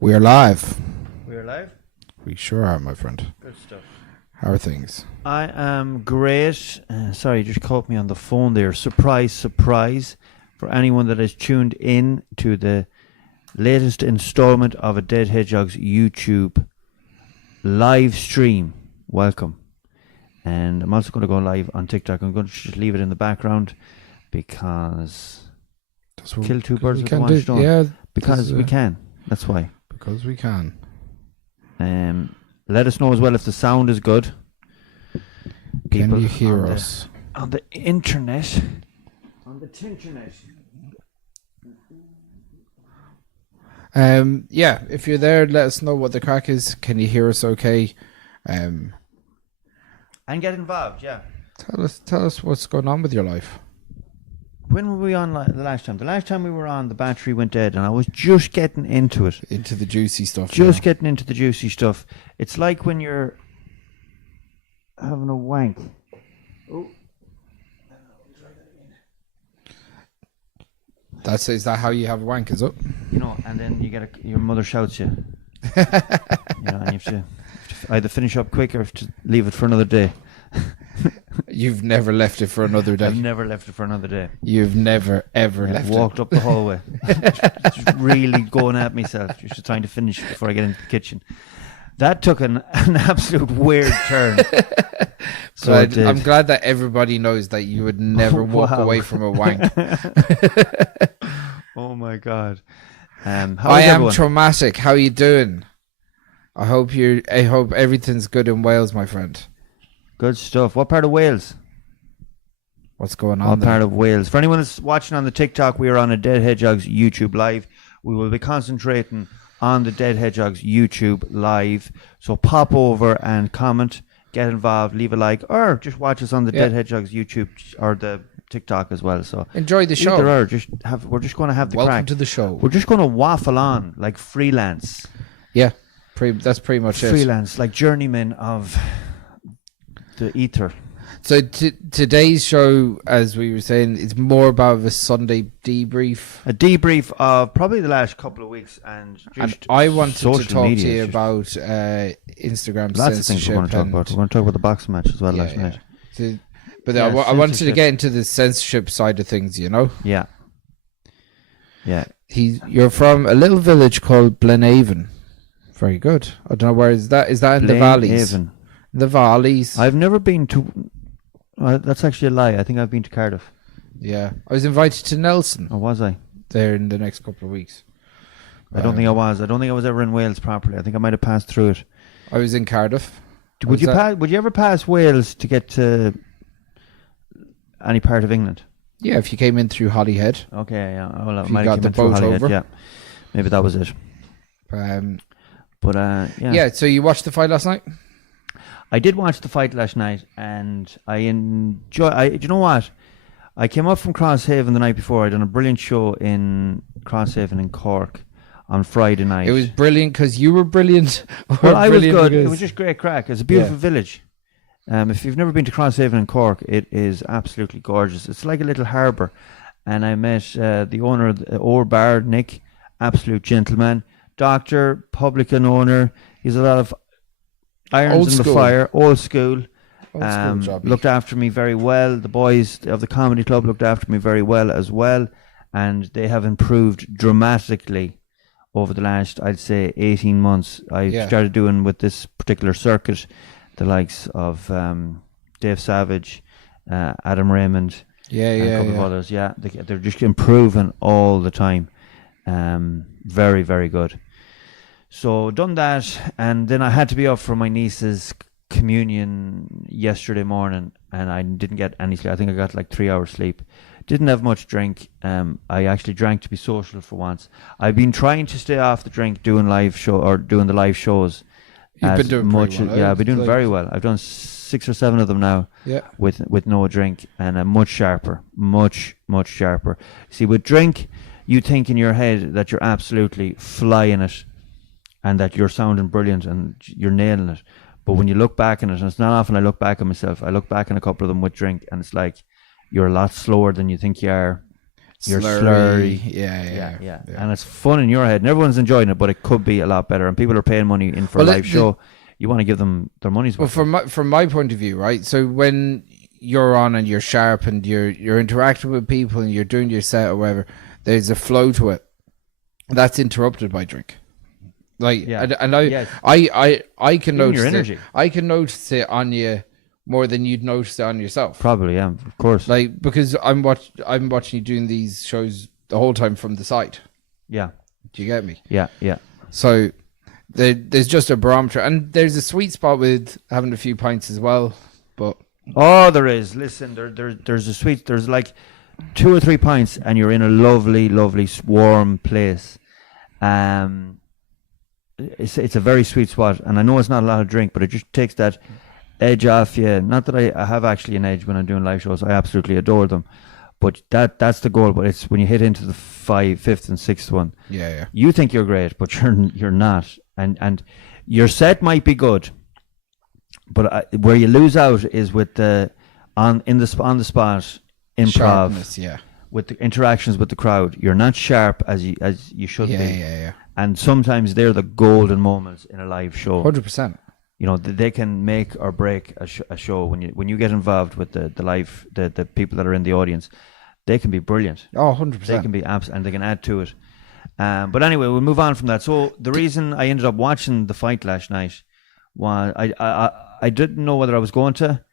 We are live. We're live? We sure are, my friend. Good stuff. How are things? I am great. Sorry, you just caught me on the phone there. Surprise, surprise. For anyone that has tuned in to the latest installment of a Dead Hedgehog's YouTube live stream, welcome. And I'm also going to go live on TikTok. I'm going to just leave it in the background because kill two birds with one stone. Yeah, because we can. That's why. Because we can. Let us know as well if the sound is good. Can you hear us? On the internet. On the tinternet. Yeah, if you're there, let us know what the crack is. Can you hear us okay? And get involved, yeah. Tell us what's going on with your life. When were we on the last time? The last time we were on, the battery went dead, and I was just getting into it. Into the juicy stuff. Getting into the juicy stuff. It's like when you're having a wank. Oh. Is that how you have a wank, is it? You know, and then you get your mother shouts you. You know, and you have to either finish up quick or to leave it for another day. You've never left it for another day. I've never left it for another day. You've never ever left it. Walked up the hallway, just really going at myself, just trying to finish it before I get into the kitchen. That took an absolute weird turn. So I'm glad that everybody knows that you would never walk away from a wank. Oh my god! I am traumatic. How are you doing? I hope everything's good in Wales, my friend. Good stuff. What part of Wales? What's going on? What part of Wales? For anyone that's watching on the TikTok, we are on a Dead Hedgehogs YouTube live. We will be concentrating on the Dead Hedgehogs YouTube live. So pop over and comment, get involved, leave a like, or just watch us on the Dead Hedgehogs YouTube or the TikTok as well. So enjoy the show. We're just going to have the Welcome crack. to the show. We're just going to waffle on like freelance. Yeah, that's pretty much freelance, like journeymen of the ether. So today's show, as we were saying, is more about a Sunday debrief. A debrief of probably the last couple of weeks, and I wanted to talk media, to you about Instagram lots censorship. Of things we're going to talk about. We're going to talk about the boxing match as well last night. But I wanted to get into the censorship side of things, you know? Yeah. Yeah. You're from a little village called Blenhaven. Very good. I don't know where is that? Is that in the valleys? The valleys. I've never been to... that's actually a lie. I think I've been to Cardiff. Yeah. I was invited to Nelson. Or was I? There in the next couple of weeks. I don't think I was. I don't think I was ever in Wales properly. I think I might have passed through it. I was in Cardiff. Would you ever pass Wales to get to any part of England? Yeah, if you came in through Holyhead. Okay, yeah. Well, I might have came in through Holyhead, yeah. Maybe that was it. Yeah, so you watched the fight last night? I did watch the fight last night, and I enjoy. Do you know what? I came up from Crosshaven the night before. I'd done a brilliant show in Crosshaven in Cork on Friday night. It was brilliant because you were brilliant. Well, I was good. It was just great crack. It's a beautiful village. If you've never been to Crosshaven in Cork, it is absolutely gorgeous. It's like a little harbour. And I met the owner of the Oar Bar, Nick, absolute gentleman, doctor, publican owner. He's a lot of irons in the fire, old school. Looked after me very well. The boys of the comedy club looked after me very well as well, and they have improved dramatically over the last, I'd say, 18 months. I started doing with this particular circuit the likes of Dave Savage, Adam Raymond, and a couple of others. Yeah, they're just improving all the time. Very, very good. So done that, and then I had to be up for my niece's communion yesterday morning, and I didn't get any sleep. I think I got like 3 hours sleep. Didn't have much drink. I actually drank to be social for once. I've been trying to stay off the drink doing the live shows. You've been doing pretty well. Yeah, I've been doing very well. I've done 6 or 7 of them now. Yeah. With no drink, and I'm much sharper. Much sharper. See, with drink, you think in your head that you're absolutely flying it, and that you're sounding brilliant and you're nailing it. But when you look back on it, and it's not often I look back on myself, I look back on a couple of them with drink, and it's like you're a lot slower than you think you are. you're slurry. Yeah. And it's fun in your head, and everyone's enjoying it, but it could be a lot better. And people are paying money in for a live show. You want to give them their money's worth. Well, from my point of view, right? So when you're on and you're sharp and you're interacting with people and you're doing your set or whatever, there's a flow to it that's interrupted by drink. Like, and I can notice your energy. I can notice it on you more than you'd notice it on yourself. Probably, yeah, of course. Like, because I'm watching you doing these shows the whole time from the side. Yeah. Do you get me? Yeah. So there's just a barometer, and there's a sweet spot with having a few pints as well. But there is. Listen, there's a sweet. There's like 2 or 3 pints, and you're in a lovely, lovely warm place. It's a very sweet spot, and I know it's not a lot of drink, but it just takes that edge off you. Not that I have actually an edge when I'm doing live shows. I absolutely adore them, but that's the goal. But it's when you hit into the 5th and 6th one. Yeah. You think you're great, but you're not, and your set might be good, but where you lose out is with the on the spot improv. Sharpness, yeah. With the interactions with the crowd, you're not sharp as you should be. Yeah. And sometimes they're the golden moments in a live show. 100%. You know, they can make or break a show when you get involved with the people that are in the audience. They can be brilliant. Oh, 100%. They can be and they can add to it. But anyway, we'll move on from that. So the reason I ended up watching the fight last night was I didn't know whether I was going to,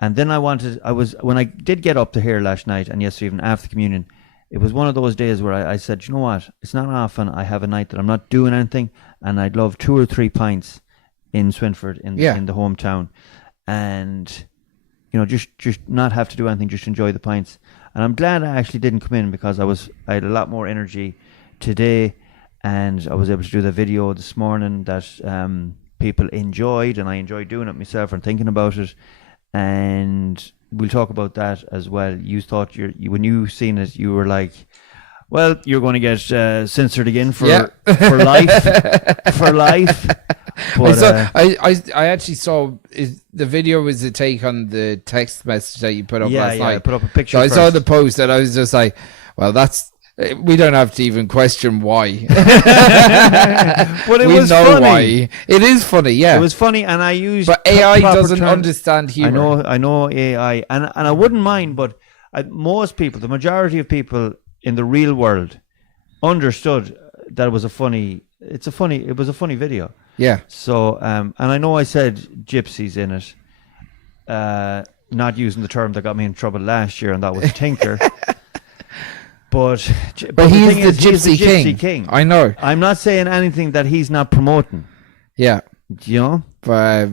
and then when I did get up to here last night and yesterday even after communion, it was one of those days where I said, you know what, it's not often I have a night that I'm not doing anything, and I'd love 2 or 3 pints in Swinford in the hometown, and you know, just not have to do anything, just enjoy the pints. And I'm glad I actually didn't come in, because I had a lot more energy today, and I was able to do the video this morning that people enjoyed, and I enjoyed doing it myself and thinking about it. And we'll talk about that as well. You thought when you seen it, you were like, well, you're going to get censored again for life. For life. But, I actually saw the video was a take on the text message that you put up last night. I put up a picture. So I saw the post and I was just like, well, we don't have to even question why. But we was know funny. Why. It is funny, yeah. It was funny, and I used. But AI doesn't understand humor. I know AI, and I wouldn't mind, but most people, the majority of people in the real world, understood that it was a funny video. Yeah. So, and I know I said gypsies in it, not using the term that got me in trouble last year, and that was tinker. But he's the gypsy king. I know. I'm not saying anything that he's not promoting. Yeah. You know? But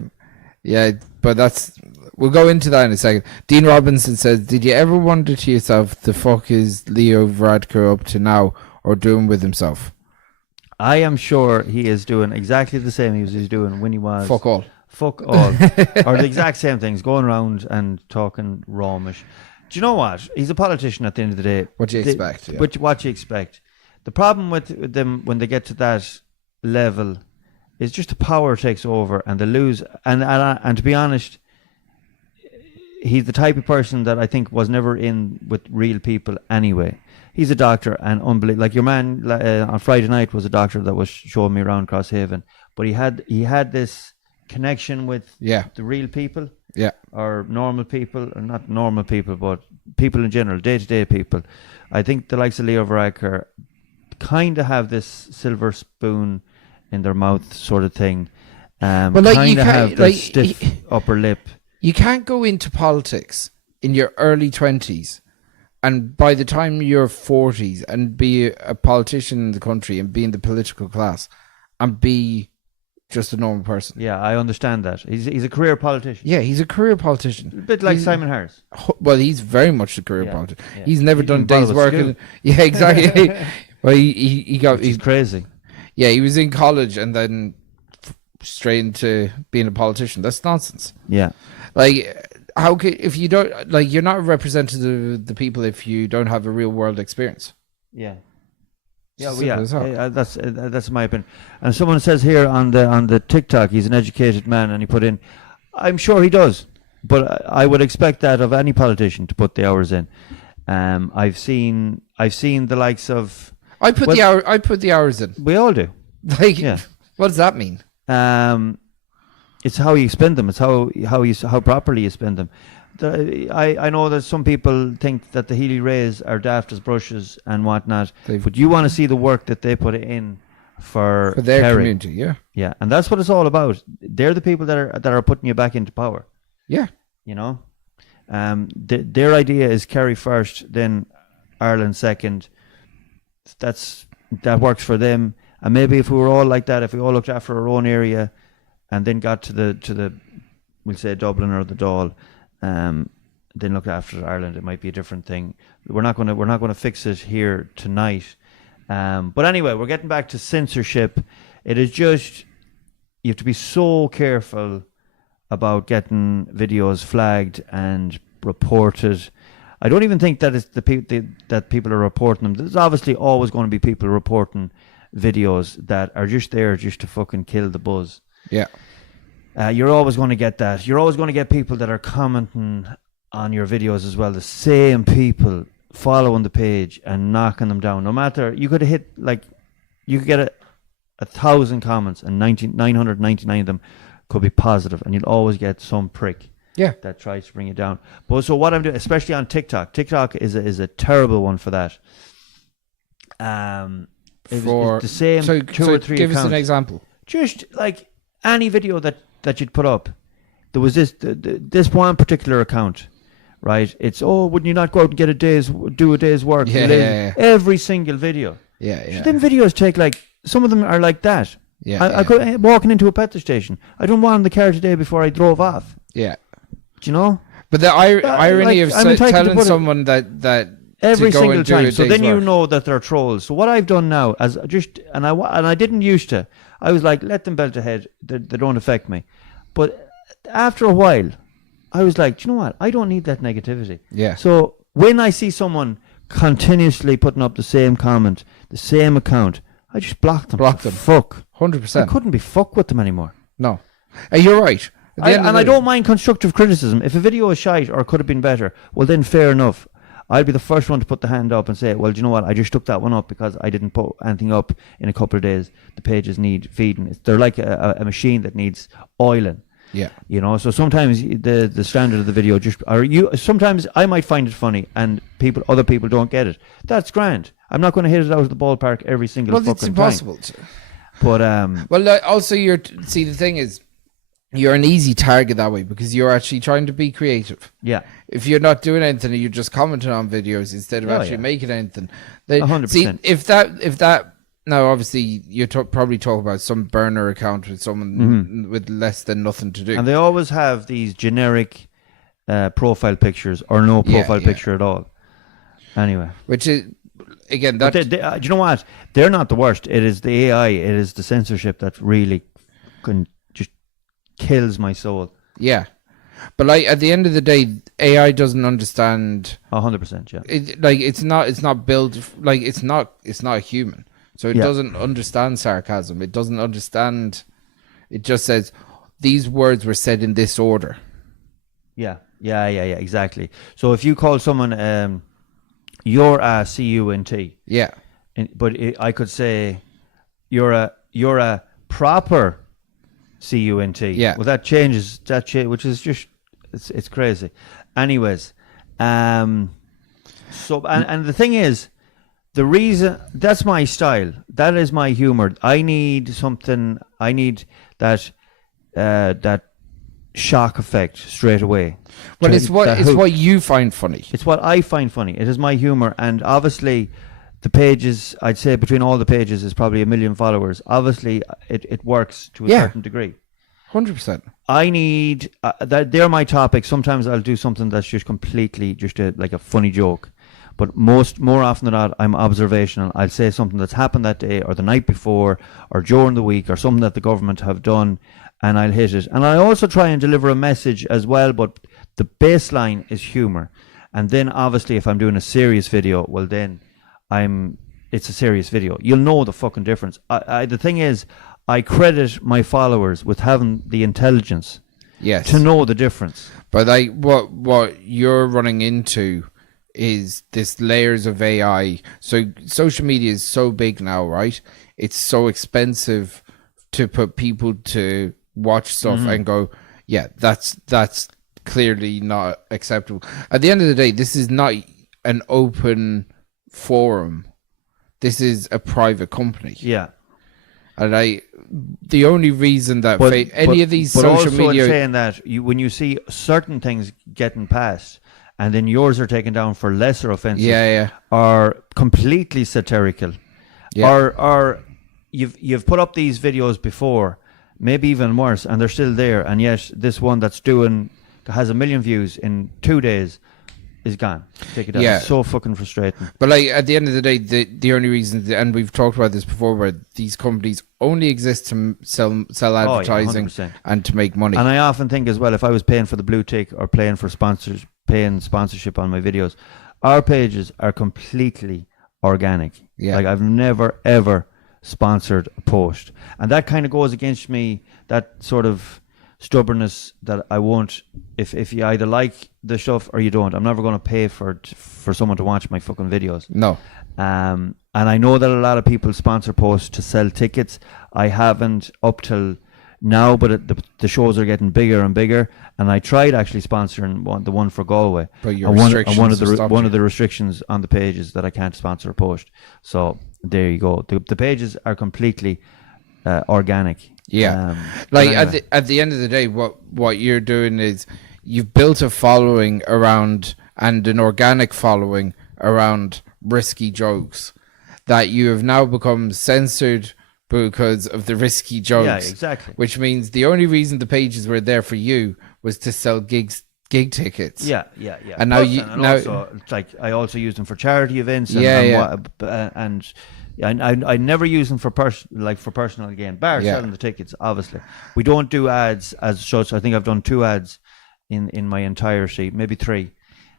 we'll go into that in a second. Dean Robinson says, did you ever wonder to yourself, the fuck is Leo Varadkar up to now, or doing with himself? I am sure he is doing exactly the same he was doing when he was... Fuck all. Or the exact same things, going around and talking Romish. Do you know what? He's a politician at the end of the day. What do you expect? Yeah. What you expect. The problem with them when they get to that level is just the power takes over and they lose. And to be honest, he's the type of person that I think was never in with real people anyway. He's a doctor and unbelievable. Like your man on Friday night was a doctor that was showing me around Crosshaven. But he had this connection with the real people. Yeah. Or normal people, or not normal people, but people in general, day-to-day people. I think the likes of Leo Varadkar kind of have this silver spoon in their mouth sort of thing. But like kind of have the stiff upper lip. You can't go into politics in your early 20s and by the time you're 40s and be a politician in the country and be in the political class and be just a normal person. Yeah, I understand that. He's a career politician. Yeah, he's a career politician. A bit like Simon Harris. Well, he's very much a career politician. Yeah. He's never done a day's work. Yeah, exactly. Well, he's crazy. Yeah, he was in college and then straight into being a politician. That's nonsense. Yeah. Like, how could, if you don't, like, you're not a representative of the people if you don't have a real world experience. Yeah. That's my opinion. And someone says here on the TikTok, he's an educated man, and he put in, I'm sure he does, but I would expect that of any politician to put the hours in. I I've seen the likes of. I put the hours in. We all do. Like, what does that mean? It's how you spend them. It's how properly you spend them. I know that some people think that the Healy Rays are daft as brushes and whatnot, but you want to see the work that they put in for their Kerry. community, yeah, and that's what it's all about. They're the people that are putting you back into power. Yeah, you know, their idea is Kerry first, then Ireland second. That works for them. And maybe if we were all like that, if we all looked after our own area, and then got to the we'll say Dublin or the Dáil, then looked after Ireland, it might be a different thing. We're not gonna fix it here tonight. But anyway, we're getting back to censorship. It is just, you have to be so careful about getting videos flagged and reported. I don't even think that it's that people are reporting them. There's obviously always going to be people reporting videos that are just there just to fucking kill the buzz. Yeah. You're always going to get that. You're always going to get people that are commenting on your videos as well. The same people following the page and knocking them down. No matter, you could hit, like, you could get 1,000 comments and 999 of them could be positive, and you'll always get some prick that tries to bring you down. But so what I'm doing, especially on TikTok is a terrible one for that. It's the same two or three give accounts. us an example. Just like any video that you'd put up, there was this one particular account, right? It's, wouldn't you not go out and get do a day's work? Yeah. Every single video. Yeah. So them videos take, like, some of them are like that. I could, walking into a petrol station, I don't want in the car today before I drove off. Yeah. Do you know? But the irony of telling someone that every single time. So then you know that they're trolls. So what I've done now, I didn't used to. I was like, let them belt ahead. They don't affect me. But after a while, I was like, do you know what? I don't need that negativity. Yeah. So when I see someone continuously putting up the same comment, the same account, I just block them. Fuck. 100%. I couldn't be fucked with them anymore. No. You're right. I don't mind constructive criticism. If a video is shite or could have been better, well then fair enough. I'll be the first one to put the hand up and say, well, do you know what? I just took that one up because I didn't put anything up in a couple of days. The pages need feeding. They're like a machine that needs oiling. Yeah. You know, so sometimes the standard of the video sometimes I might find it funny and other people don't get it. That's grand. I'm not going to hit it out of the ballpark every single fucking time. Well, it's impossible to. But also the thing is, you're an easy target that way because you're actually trying to be creative. Yeah. If you're not doing anything and you're just commenting on videos instead of actually making anything, then 100%. See, if that now obviously you probably talk about some burner account with someone with less than nothing to do, and they always have these generic profile pictures or no profile picture at all. Anyway, which is again that do you know what? They're not the worst. It is the AI. It is the censorship that really kills my soul. Yeah, but like at the end of the day, AI doesn't understand 100%. Yeah, it's not built like it's not a human, so it doesn't understand sarcasm. It doesn't understand. It just says these words were said in this order. Yeah, exactly. So if you call someone you're a CUNT, but I could say you're a proper CUNT. Yeah. Well, that changes which is just it's crazy. Anyways, so and the thing is, the reason that's my style. That is my humor. I need something. I need that shock effect straight away. Well, it's what you find funny. It's what I find funny. It is my humor, and obviously, the pages, I'd say between all the pages is probably 1 million followers. Obviously, it works to a certain degree. 100%. I need that. They're my topics. Sometimes I'll do something that's just completely like a funny joke, but more often than not, I'm observational. I'll say something that's happened that day, or the night before, or during the week, or something that the government have done, and I'll hit it. And I also try and deliver a message as well, but the baseline is humor. And then obviously, if I'm doing a serious video, well then. It's a serious video. You'll know the fucking difference. The thing is, I credit my followers with having the intelligence to know the difference. But what you're running into is this layers of AI. So social media is so big now, right? It's so expensive to put people to watch stuff and go, yeah, that's clearly not acceptable. At the end of the day, this is not an open forum. This is a private company. Yeah. And the only reason that any of these social media, I'm saying that when you see certain things getting passed, and then yours are taken down for lesser offences, are completely satirical, or you've put up these videos before, maybe even worse, and they're still there, and yet this one that has 1 million views in 2 days is gone. Take it down. It's so fucking frustrating. But like at the end of the day, the only reason, and we've talked about this before, where these companies only exist to sell advertising and to make money. And I often think as well, if I was paying for the blue tick or paying sponsorship on my videos, our pages are completely organic. Yeah. Like I've never ever sponsored a post, and that kind of goes against me. That sort of stubbornness that I won't. If you either like the stuff or you don't, I'm never going to pay for someone to watch my fucking videos. No. And I know that a lot of people sponsor posts to sell tickets. I haven't up till now, but the shows are getting bigger and bigger. And I tried actually sponsoring the one for Galway. But your restrictions one of the restrictions on the page is that I can't sponsor a post. So there you go. The pages are completely organic. Yeah, anyway. at the end of the day, what you're doing is you've built a following around, and an organic following around, risky jokes that you have now become censored because of the risky jokes. Yeah, exactly. Which means the only reason the pages were there for you was to sell gig tickets. Yeah. And now also, like I also use them for charity events. And I never use them for personal gain, bar selling the tickets. Obviously, we don't do ads as such. I think I've done 2 ads in my entire sheet, maybe 3,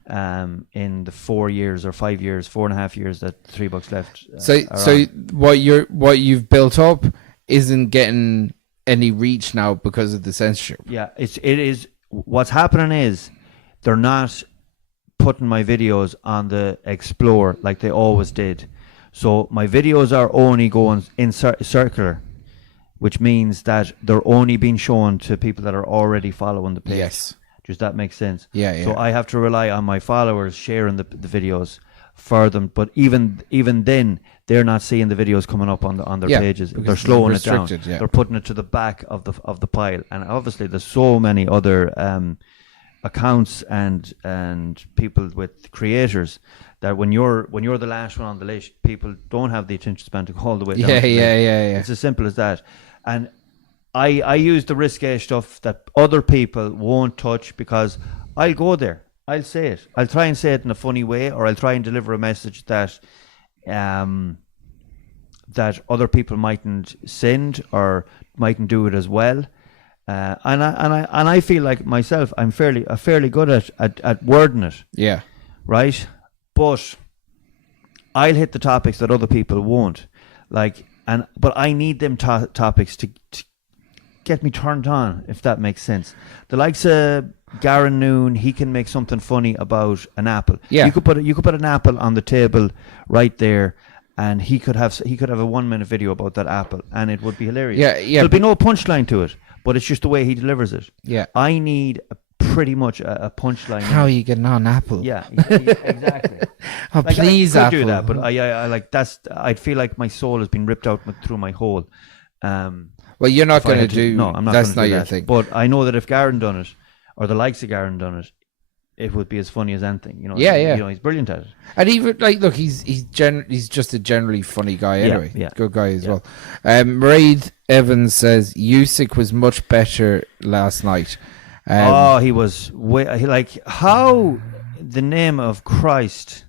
in the 4 years or 5 years, 4.5 years that $3 left. So what you've built up isn't getting any reach now because of the censorship. Yeah, it is. What's happening is they're not putting my videos on the Explore like they always did. So my videos are only going in circular, which means that they're only being shown to people that are already following the page. Yes. Does that make sense? Yeah. So I have to rely on my followers sharing the videos for them. But even then, they're not seeing the videos coming up on their pages. They're slowing it down. Yeah. They're putting it to the back of the pile. And obviously, there's so many other accounts and people with creators that when you're the last one on the list, people don't have the attention span to go all the way down. Yeah. It's as simple as that. And I use the risque stuff that other people won't touch because I'll go there. I'll say it. I'll try and say it in a funny way, or I'll try and deliver a message that that other people mightn't send or mightn't do it as well. And I feel like myself, I'm fairly good at wording it. Yeah. Right. But I'll hit the topics that other people won't. But I need them topics to get me turned on, if that makes sense. The likes of Garen Noon, he can make something funny about an apple. Yeah. You could put an apple on the table right there, and he could have a 1-minute video about that apple, and it would be hilarious. Yeah. There'll be no punchline to it, but it's just the way he delivers it. Yeah. I need pretty much a punchline. How are you getting on, Apple? Yeah, exactly. Please, I Apple. could do that, but I like that's. I'd feel like my soul has been ripped out through my hole. Well, you're not going to do. No, I'm not. That's not do your that. thing. But I know that if Garen done it, or the likes of Garen done it, it would be as funny as anything. Yeah. He's brilliant at it. And even look, he's just a generally funny guy anyway. Yeah. Good guy as well. Mairead Evans says Usyk was much better last night. He was how the name of Christ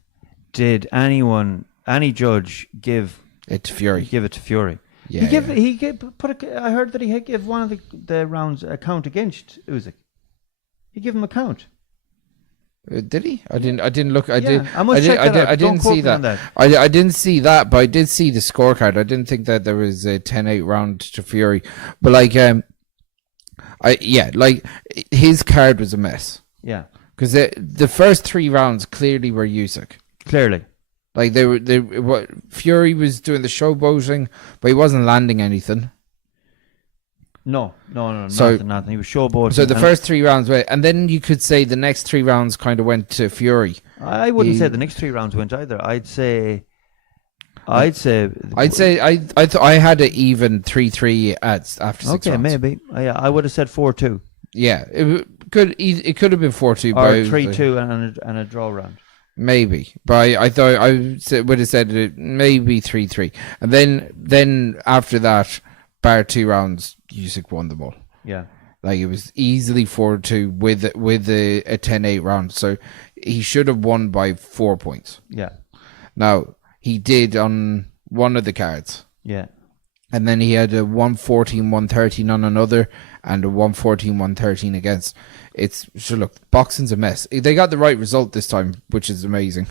did any judge give it to Fury? Give it to Fury. Yeah, I heard that he had give one of the rounds a count against Usyk. He gave him a count. Did he? I didn't look. I must check that out. I didn't see that. I didn't see that, but I did see the scorecard. I didn't think that there was a 10-8 round to Fury, but his card was a mess. Yeah. Because the first 3 rounds clearly were Usyk. Clearly. Like what Fury was doing the showboating, but he wasn't landing anything. No, So, nothing. He was showboating. So the first 3 rounds went, and then you could say the next 3 rounds kind of went to Fury. I wouldn't say the next 3 rounds went either. I'd say I had it even 3-3 after 6 rounds. Okay, maybe. I would have said 4-2. Yeah, it could have been 4-2 or 3-2 and a draw round. Maybe, but I thought I would have said it maybe 3-3, and then after that, bar 2 rounds, Usyk won the ball. Yeah, like it was easily 4-2 with a 10-8 round, so he should have won by 4 points. Yeah. Now he did on one of the cards. Yeah. And then he had a 114-113 on another, and a 114-113 against. So look, boxing's a mess. They got the right result this time, which is amazing.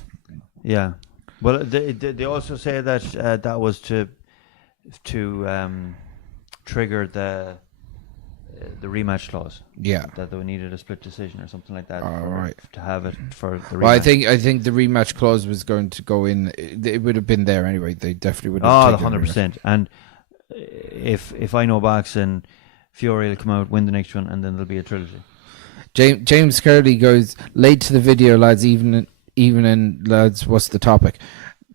Yeah. Well, they also say that that was to trigger the rematch clause. Yeah. That they needed a split decision or something like that. Right. To have it for the rematch. Well, I think the rematch clause was going to go in. It would have been there anyway. They definitely would have. 100%. And if I know boxing, Fury will come out, win the next one, and then there'll be a trilogy. James Curley goes, late to the video, lads. Even in lads, what's the topic?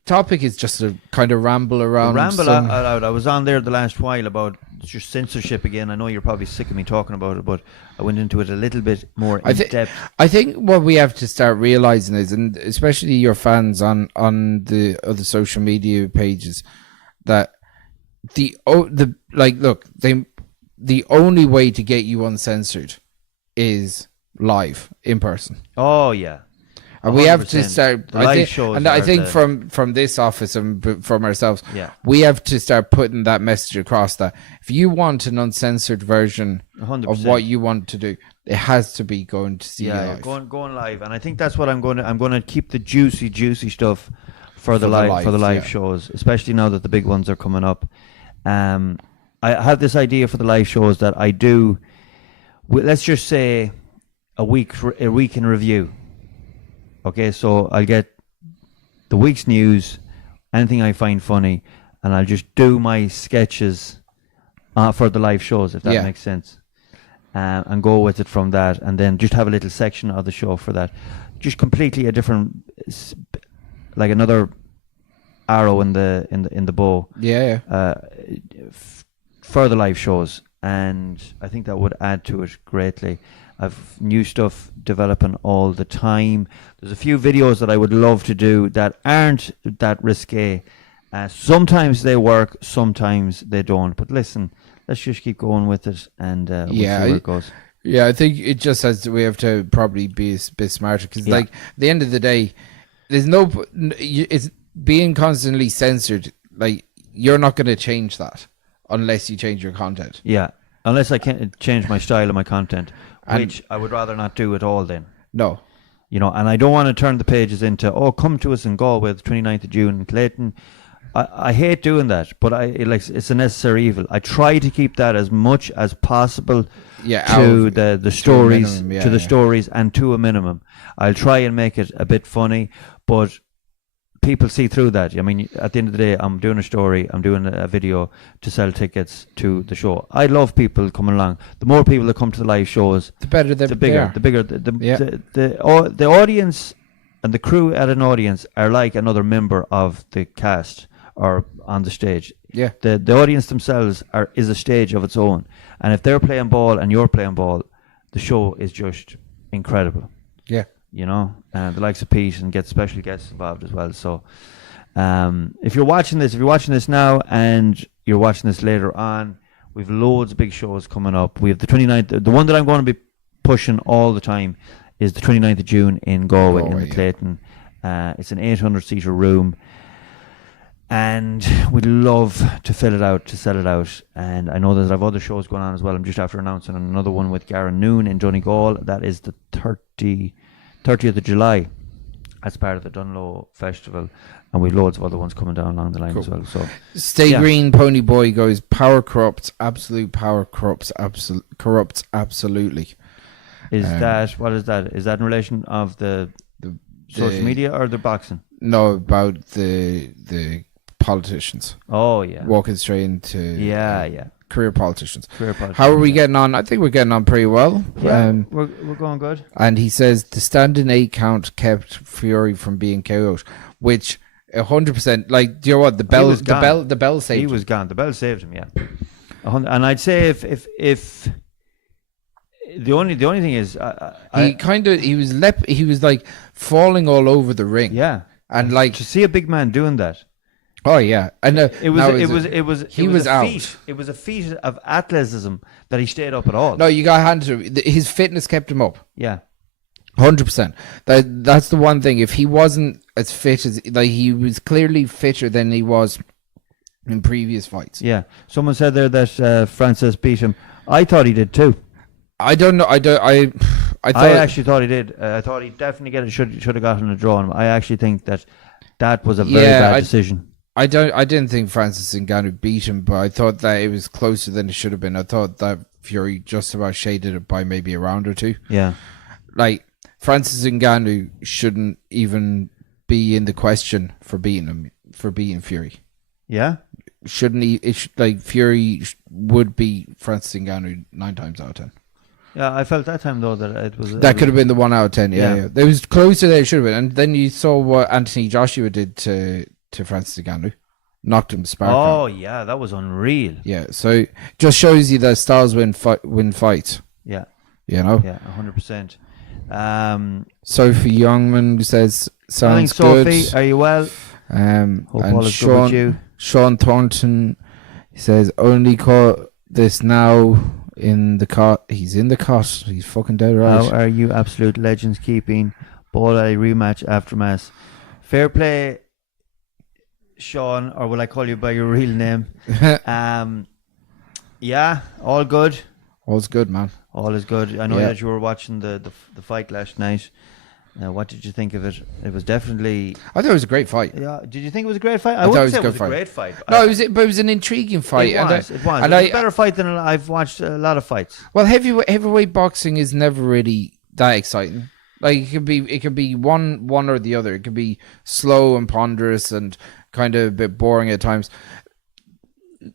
Topic is just a kind of ramble around. Out. I was on there the last while about just censorship again. I know you're probably sick of me talking about it, but I went into it a little bit more in depth. I think what we have to start realizing is, and especially your fans on the other social media pages, that the only way to get you uncensored is live in person. Oh yeah. And we have to start. I think from this office and from ourselves, yeah, we have to start putting that message across that if you want an uncensored version 100%. of what you want to do, it has to be going to see you live. Going live. And I think that's what I'm going to keep the juicy stuff for the live shows, especially now that the big ones are coming up. I have this idea for the live shows that I do. Let's just say a week in review. Okay, so I'll get the week's news, anything I find funny, and I'll just do my sketches for the live shows, if that makes sense, and go with it from that, and then just have a little section of the show for that. Just completely a different, like another arrow in the bow. Yeah. For the live shows, and I think that would add to it greatly. I've new stuff developing all the time. There's a few videos that I would love to do that aren't that risque. Sometimes they work, sometimes they don't. But listen, let's just keep going with it, and we'll see where it goes. Yeah, I think it just has. We have to probably be a bit smarter because, like, at the end of the day, there's it's being constantly censored. Like, you're not going to change that unless you change your content. Yeah, unless I can't change my style of my content. Which I would rather not do at all then. No. And I don't want to turn the pages into, come to us in Galway the 29th of June in Clayton. I hate doing that, but it's a necessary evil. I try to keep that as much as possible to the stories, to the stories, and to a minimum. I'll try and make it a bit funny, but people see through that. I mean, at the end of the day, I'm doing a story, I'm doing a video to sell tickets to the show. I love people coming along. The more people that come to the live shows, the better. The bigger. The audience and the crew at an audience are like another member of the cast or on the stage. Yeah. The audience themselves is a stage of its own, and if they're playing ball and you're playing ball, the show is just incredible. Yeah. The likes of Pete, and get special guests involved as well. So if you're watching this now and you're watching this later on, we've loads of big shows coming up. We have the 29th, the one that I'm going to be pushing all the time is the 29th of June in Galway in the Clayton. It's an 800-seater room, and we'd love to fill it out, to sell it out. And I know that I have other shows going on as well. I'm just after announcing another one with Garen Noon in Donegal. That is the 30th of July as part of the Dunlow Festival, and we've loads of other ones coming down along the line as well. So Stay Green Pony Boy goes, power corrupts, absolute power corrupts absolutely. Is that what is that? Is that in relation of the social media or the boxing? No, about the politicians. Oh yeah, walking straight into career politicians. How are we getting on? I think we're getting on pretty well. Yeah, we're going good. And he says the standing 8 count kept Fury from being KO'd, which 100%. Like, do you know what? The bell saved him. He was gone. The bell saved him. Yeah, and I'd say if the only thing is he was like falling all over the ring. Yeah, and like to see a big man doing that. Oh yeah, and it was out. Feat. It was a feat of athleticism that he stayed up at all. No, you got handed to him. His fitness kept him up. Yeah, 100%. That's the one thing. If he wasn't as fit as he was clearly fitter than he was in previous fights. Yeah, someone said there that Francis beat him. I thought he did too. I don't know. I actually thought he did. I thought he definitely should have gotten a draw. I actually think that was a very bad decision. I didn't think Francis Ngannou beat him, but I thought that it was closer than it should have been. I thought that Fury just about shaded it by maybe a round or two. Yeah. Like, Francis Ngannou shouldn't even be in the question for beating Fury. Yeah. Shouldn't he? Fury would beat Francis Ngannou 9 times out of 10. Yeah, I felt that time though that it was could have been the 1 out of 10. Yeah. It was closer than it should have been, and then you saw what Anthony Joshua did to Francis Ngannou, knocked him spark. Oh yeah, that was unreal. Yeah, so just shows you that styles win fights. Yeah, you know. Yeah, 100%. Sophie Youngman says sounds Sophie, good. are you well? Hope and all is good with you. Sean Thornton, he says only caught this now in the cot. He's in the cot. He's fucking dead right. How are you, absolute legends, keeping Ball Alley rematch aftermath? Fair play, Sean, or will I call you by your real name? Yeah, all good. All's good, man. All is good. I know that you were watching the fight last night. What did you think of it? It was definitely... I thought it was a great fight. Yeah. Did you think it was a great fight? I thought wouldn't say it was a great fight. No, it was an intriguing fight. It was. It was a better fight than I've watched a lot of fights. Well, heavyweight boxing is never really that exciting. Like, it could be one or the other. It could be slow and ponderous and kind of a bit boring at times.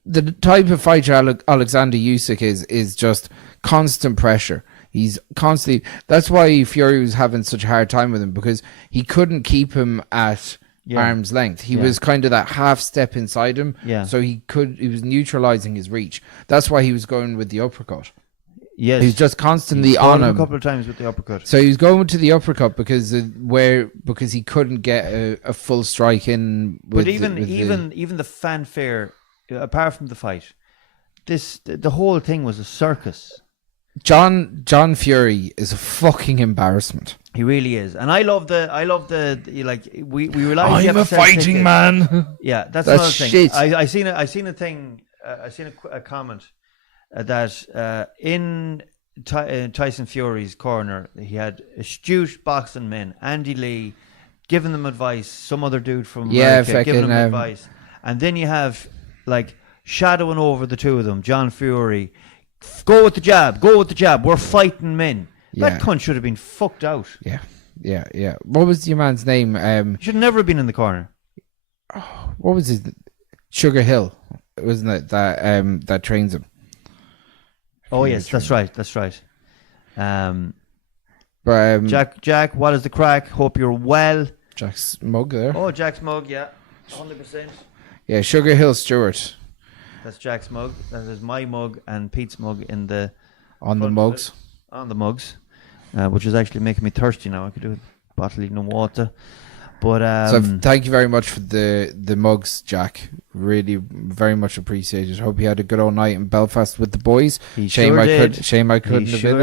The type of fighter Alexander Usyk is just constant pressure. He's constantly. That's why Fury was having such a hard time with him, because he couldn't keep him at arm's length. He was kind of that half step inside him. Yeah. So he was neutralizing his reach. That's why he was going with the uppercut. Yes. He's just constantly on him a couple of times with the uppercut. So he was going to the uppercut because he couldn't get a full strike in. But even the fanfare, apart from the fight, the whole thing was a circus. John Fury is a fucking embarrassment. He really is, and I love the like we realize I'm a fighting man. Yeah, that's another thing. Shit. I seen a thing. I seen a comment that in Tyson Fury's corner, he had astute boxing men, Andy Lee, giving them advice. Some other dude from America giving them advice, and then you have like shadowing over the two of them, John Fury. Go with the jab. We're fighting men. Yeah. That cunt should have been fucked out. Yeah. What was your man's name? He should never have been in the corner. What was his? Sugar Hill, wasn't it? That trains him. Oh yes, that's right. But Jack, what is the crack? Hope you're well. Jack's mug there. Oh, Jack's mug, yeah, 100%. Yeah, Sugar Hill Stewart. That's Jack's mug. That is my mug and Pete's mug on the mugs. On the mugs, which is actually making me thirsty now. I could do with a bottle of no water. But so thank you very much for the mugs, Jack. Really, very much appreciated. Hope you had a good old night in Belfast with the boys. Shame I couldn't have been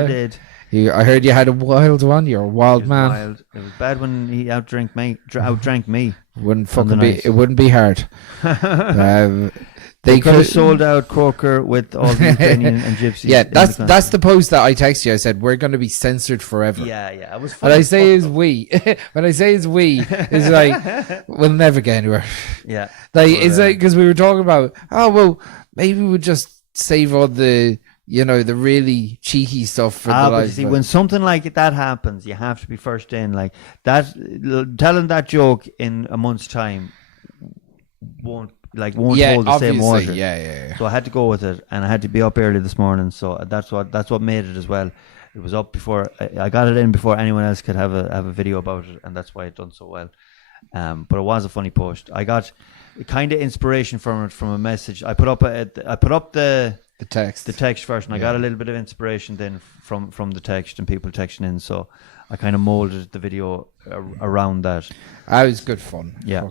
there. I heard you had a wild one. You're a wild man. Wild. It was bad when he outdrank me. It wouldn't be hard. They could have sold out Corker with all the Ukrainian and Gypsies. Yeah, that's the post that I texted you. I said we're going to be censored forever. Yeah. I was. When I say is we, it's like we'll never get anywhere. Yeah, like it's like because we were talking about maybe we'll just save all the you know, the really cheeky stuff for the but live. you see, when something like that happens, you have to be first in. Like that, telling that joke in a month's time won't hold the same water. Yeah. So I had to go with it, and I had to be up early this morning. So that's what made it as well. It was up before I got it in before anyone else could have a video about it, and that's why it done so well. But it was a funny post. I got kind of inspiration from it, from a message I put up. I put up the text first, and I got a little bit of inspiration then from the text and people texting in. So I kind of molded the video around that. It was good fun. Yeah,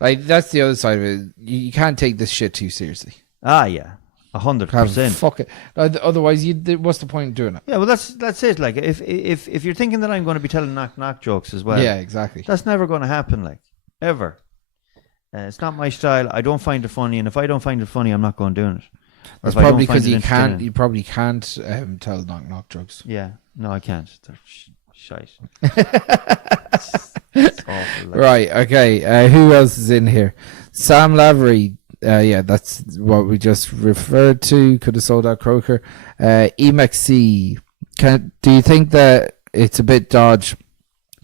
like that's the other side of it. You can't take this shit too seriously. Yeah. 100%. Fuck it. Otherwise, what's the point in doing it? Yeah, well, that's it. Like, if you're thinking that I'm going to be telling knock jokes as well, yeah, exactly. That's never going to happen. Like, ever. It's not my style. I don't find it funny, and if I don't find it funny, I'm not going doing it. That's probably because you can't. You probably can't tell knock jokes. Yeah, no, I can't. They're shite. It's awful. Like. Right. Okay. Who else is in here? Sam Lavery. Yeah, that's what we just referred to. Could have sold out Croker. EMXC. Do you think that it's a bit dodge?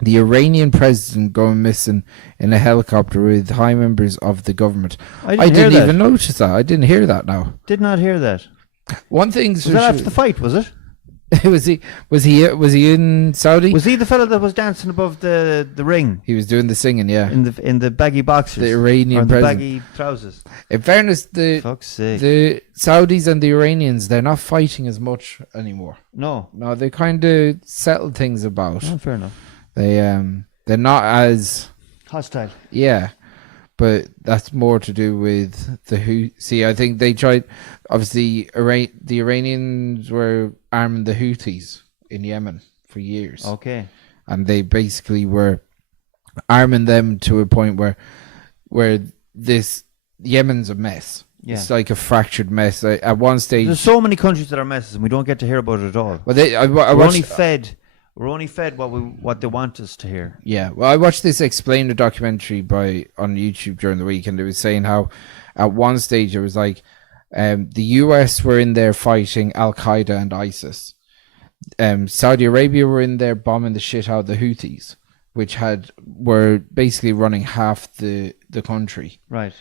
The Iranian president going missing in a helicopter with high members of the government. I didn't even notice that. I didn't hear that now. Did not hear that. One thing was that after the fight, was it? was he in Saudi? Was he the fella that was dancing above the ring? He was doing the singing, yeah. In the baggy boxers. The Iranian president. The baggy trousers. In fairness, the Saudis and the Iranians, they're not fighting as much anymore. No, they kind of settled things about. Oh, fair enough. They're not as hostile. Yeah. But that's more to do with the Houthis. See, I think they tried. Obviously, the Iranians were arming the Houthis in Yemen for years. Okay. And they basically were arming them to a point where this Yemen's a mess. Yeah. It's like a fractured mess. At one stage, there's so many countries that are messes, and we don't get to hear about it at all. Well, We're only fed what they want us to hear. Yeah, well, I watched this explainer documentary on YouTube during the week, and it was saying how at one stage it was like the US were in there fighting Al Qaeda and ISIS. Saudi Arabia were in there bombing the shit out of the Houthis, which were basically running half the country. Right.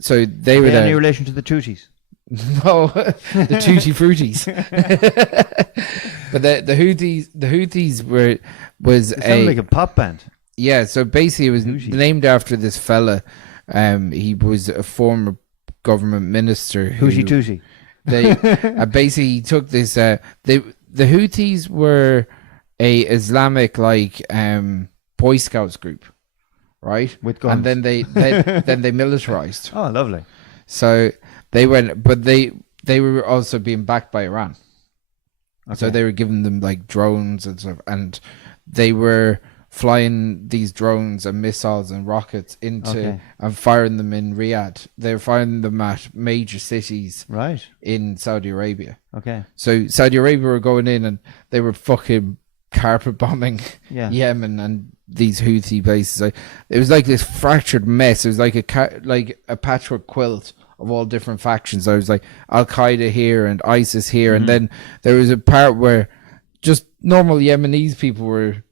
So they were there. Any relation to the Tutis? No, the Tutti Fruities. But the Houthis was like a pop band. Yeah, so basically it was named after this fella. He was a former government minister. Houthi Tutti. They basically took this. The Houthis were a Islamic Boy Scouts group, right? With guns. And then they militarized. Oh, lovely. So they went, but they were also being backed by Iran. Okay. So they were giving them drones and stuff, and they were flying these drones and missiles and rockets into and firing them in Riyadh. They were firing them at major cities in Saudi Arabia. Okay. So Saudi Arabia were going in and they were fucking carpet bombing Yemen and these Houthi bases. It was like this fractured mess. It was like a patchwork quilt of all different factions. I was like Al Qaeda here and ISIS here, and then there was a part where just normal Yemenis people were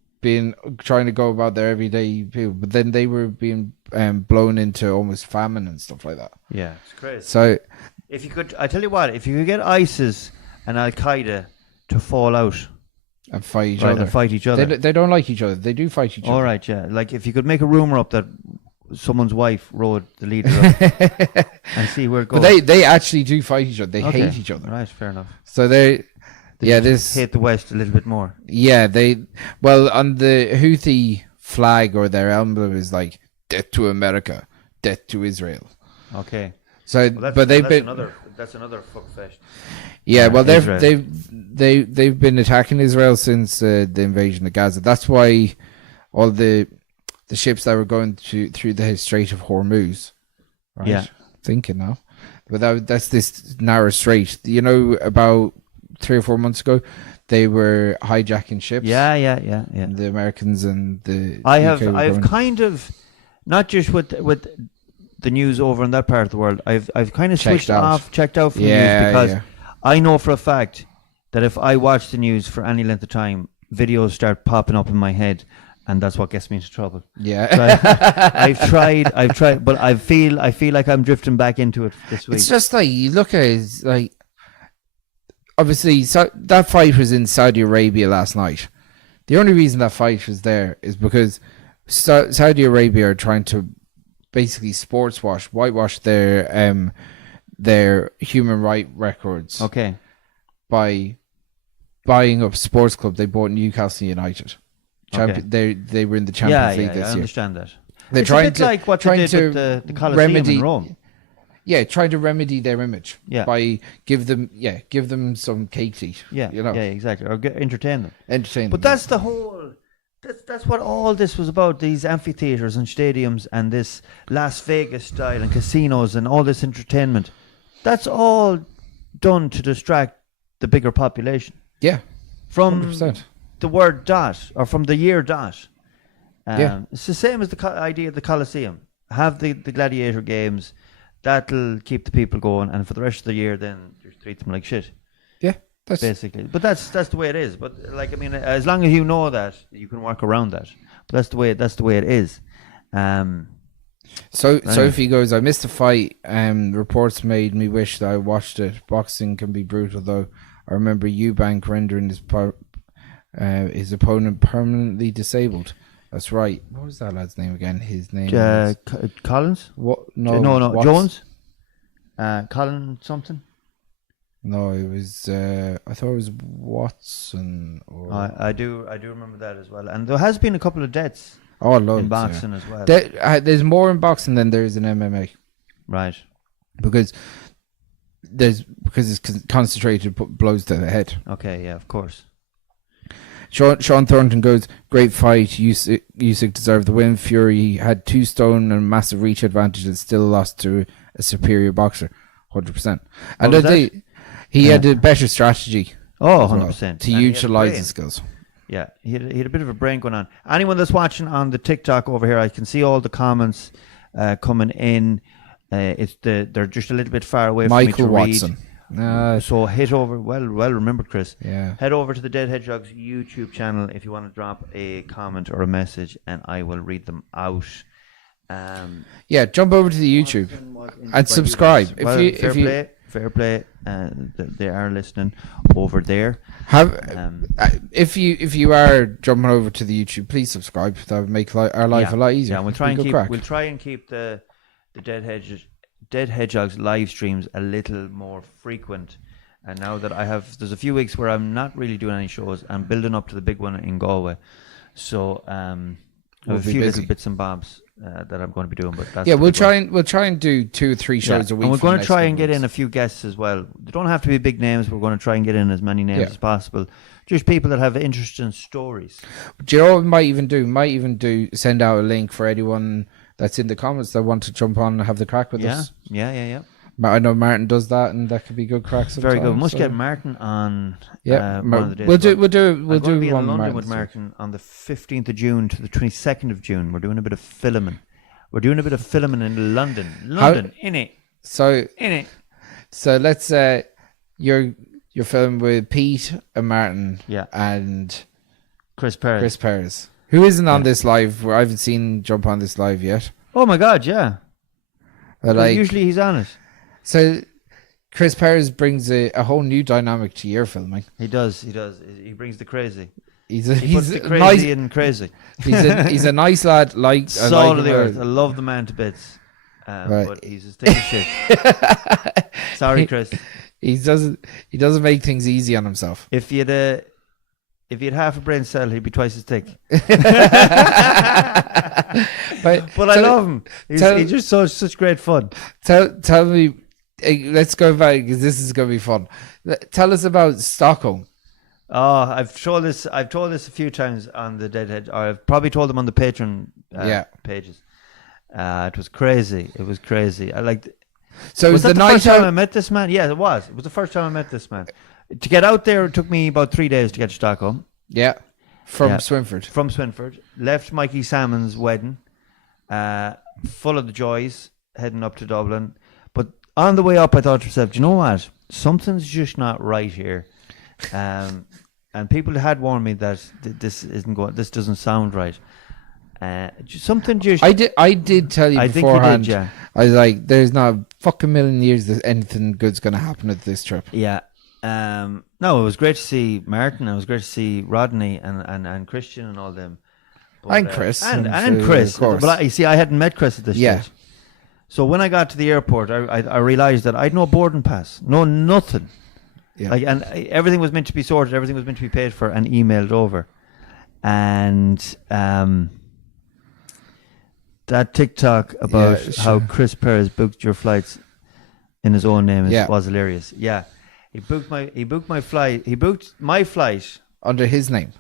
trying to go about their everyday people, but then they were being blown into almost famine and stuff like that. Yeah, it's crazy. So if you could, I tell you what, if you could get ISIS and Al Qaeda to fall out and fight each other, they don't like each other. They do fight each other. All right, yeah. Like if you could make a rumor up that someone's wife rode the leader up and see where it goes. But they actually do fight each other. They hate each other. Right, fair enough. So they hate the West a little bit more. Yeah, on the Houthi flag or their emblem is like death to America, death to Israel. Okay. So, that's another fuckfest. Yeah, well, they've been attacking Israel since the invasion of Gaza. That's why all the ships that were going through the Strait of Hormuz, right? Yeah. Thinking now, but that's this narrow strait. You know, about 3 or 4 months ago, they were hijacking ships. Yeah. The Americans and the I've kind of, not just with the news over in that part of the world. I've kind of checked out from the news because I know for a fact that if I watch the news for any length of time, videos start popping up in my head, and that's what gets me into trouble. Yeah. So I've tried, but I feel like I'm drifting back into it this week. It's just like, you look at it, it's like, obviously, so that fight was in Saudi Arabia last night. The only reason that fight was there is because Saudi Arabia are trying to basically whitewash their human rights records. Okay. By buying up sports club. They bought Newcastle United. Okay. They were in the Champions League this year. I understand that. They're it's trying a bit to like what they did with the Colosseum in Rome. Yeah, trying to remedy their image. Yeah. By give them some cake to eat. Yeah. You know. Yeah, exactly. Or entertain them. But that's the whole. That's what all this was about. These amphitheaters and stadiums and this Las Vegas style and casinos and all this entertainment. That's all done to distract the bigger population. Yeah. From 100%. the word dot or from the year dot. Yeah. It's the same as the idea of the Colosseum. Have the gladiator games. That'll keep the people going, and for the rest of the year, then you treat them like shit. Yeah, that's basically. But that's the way it is. But like, I mean, as long as you know that, you can work around that. But that's the way it is. So Sophie goes, I missed the fight. Reports made me wish that I watched it. Boxing can be brutal, though. I remember Eubank rendering his opponent permanently disabled. That's right. What was that lad's name again? His name was Collins? What? No, no. Jones? Colin something? No, it was. I thought it was Watson. Or I do remember that as well. And there has been a couple of deaths. Oh, loads, in boxing as well. There's more in boxing than there is in MMA. Right. Because it's concentrated blows to the head. Okay, yeah, of course. Sean Thornton goes, great fight. Usyk deserved the win. Fury had 2 stone and massive reach advantage and still lost to a superior boxer. 100%. And he had a better strategy. Oh, 100%. To utilize his skills. Yeah, he had a bit of a brain going on. Anyone that's watching on the TikTok over here, I can see all the comments coming in. They're just a little bit far away Michael from me to Watson. read. So head over. Well remembered, Chris. Yeah. Head over to the Dead Hedgehogs YouTube channel if you want to drop a comment or a message, and I will read them out. Yeah, jump over to the YouTube and subscribe. Fair play. They are listening over there. If you are jumping over to the YouTube, please subscribe. That would make our life a lot easier. Yeah, we'll try and keep the Dead Hedgehogs live streams a little more frequent. And now that there's a few weeks where I'm not really doing any shows. I'm building up to the big one in Galway, so I have a few little bits and bobs that I'm going to be doing. But that's we'll try and do 2 or 3 shows a week. And we're going to try and get in a few guests as well. They don't have to be big names. We're going to try and get in as many names as possible. Just people that have interesting stories. Do you know what we might even do? Send out a link for anyone that's in the comments that want to jump on and have the crack with us. Yeah. I know Martin does that, and that could be good crack sometimes. Very good. We must get Martin on. Yeah, one of the days. We'll do be in one London with Martin on the 15th of June to the 22nd of June. We're doing a bit of filming. In London. Innit? So let's you're filming with Pete and Martin. Yeah. And Chris Perez. Who isn't on this live? I haven't seen jump on this live yet. Oh my God, yeah. But usually he's on it. So Chris Perez brings a whole new dynamic to your filming. He does. He brings the crazy. He puts the crazy nice, in crazy. He's a nice lad. Salt of the earth. I love the man to bits. Right. But he's a stick of shit. Sorry, Chris. He doesn't make things easy on himself. If you had half a brain cell, he'd be twice as thick. but I love him. He's just such great fun. Tell me, let's go back because this is going to be fun. Tell us about Stockholm. Oh, I've told this a few times on the Deadhead, or I've probably told them on the Patreon pages. It was crazy. I liked. So was that the first time I met this man? Yeah, it was. It was the first time I met this man. To get out there, it took me about 3 days to get to Stockholm. Yeah, from Swinford. Left Mikey Salmon's wedding, full of the joys, heading up to Dublin. But on the way up, I thought to myself, do you know what? something's just not right here. And people had warned me that this doesn't sound right. Something just. I did tell you beforehand. Think you did, yeah. I was like, "There's not a fucking million years that anything good's going to happen at this trip." Yeah. No, it was great to see Martin. It was great to see Rodney and Christian and all them. But, And Chris. And Chris. Of course. But you see, I hadn't met Chris at this stage. So when I got to the airport, I realised that I had no boarding pass, nothing. Yeah. And everything was meant to be sorted, everything was meant to be paid for and emailed over. And that TikTok about how Chris Perez booked your flights in his own name was hilarious. Yeah. He booked my flight. He booked my flight under his name,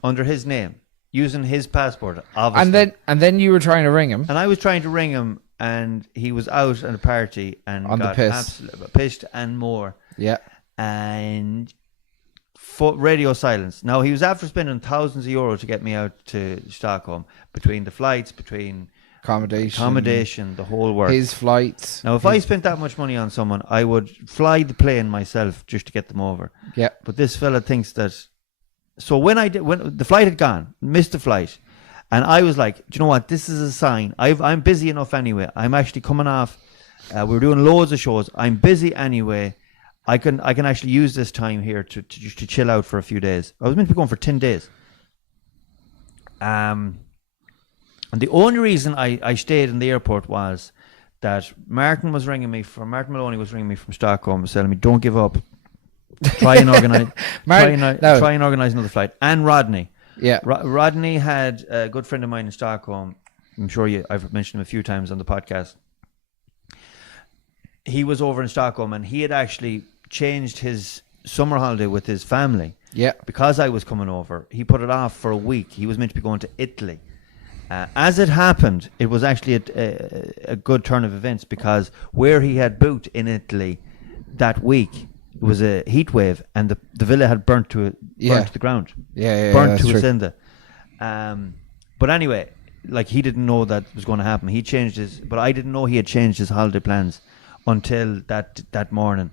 using his passport, obviously. And then you were trying to ring him. And I was trying to ring him, and he was out at a party and got absolutely pissed and more. Yeah. And radio silence. Now, he was after spending thousands of euros to get me out to Stockholm, between the flights, between accommodation, the whole work. His flights. Now, if I spent that much money on someone, I would fly the plane myself just to get them over. Yeah. But this fella thinks that. So when the flight had gone, missed the flight, and I was like, do you know what? This is a sign. I'm busy enough anyway. I'm actually coming off. We're doing loads of shows. I'm busy anyway. I can actually use this time here to chill out for a few days. I was meant to be going for 10 days. And the only reason I stayed in the airport was that Martin Maloney was ringing me from Stockholm, telling me, don't give up. Try and organize. Try and organize another flight. And Rodney. Yeah. Rodney had a good friend of mine in Stockholm. I'm sure I've mentioned him a few times on the podcast. He was over in Stockholm, and he had actually changed his summer holiday with his family. Yeah. Because I was coming over, he put it off for a week. He was meant to be going to Italy. As it happened, it was actually a good turn of events, because where he had booked in Italy that week, it was a heat wave, and the villa had burnt to the ground. Burnt to a cinder. But anyway, like, he didn't know that was going to happen. He changed but I didn't know he had changed his holiday plans until that morning.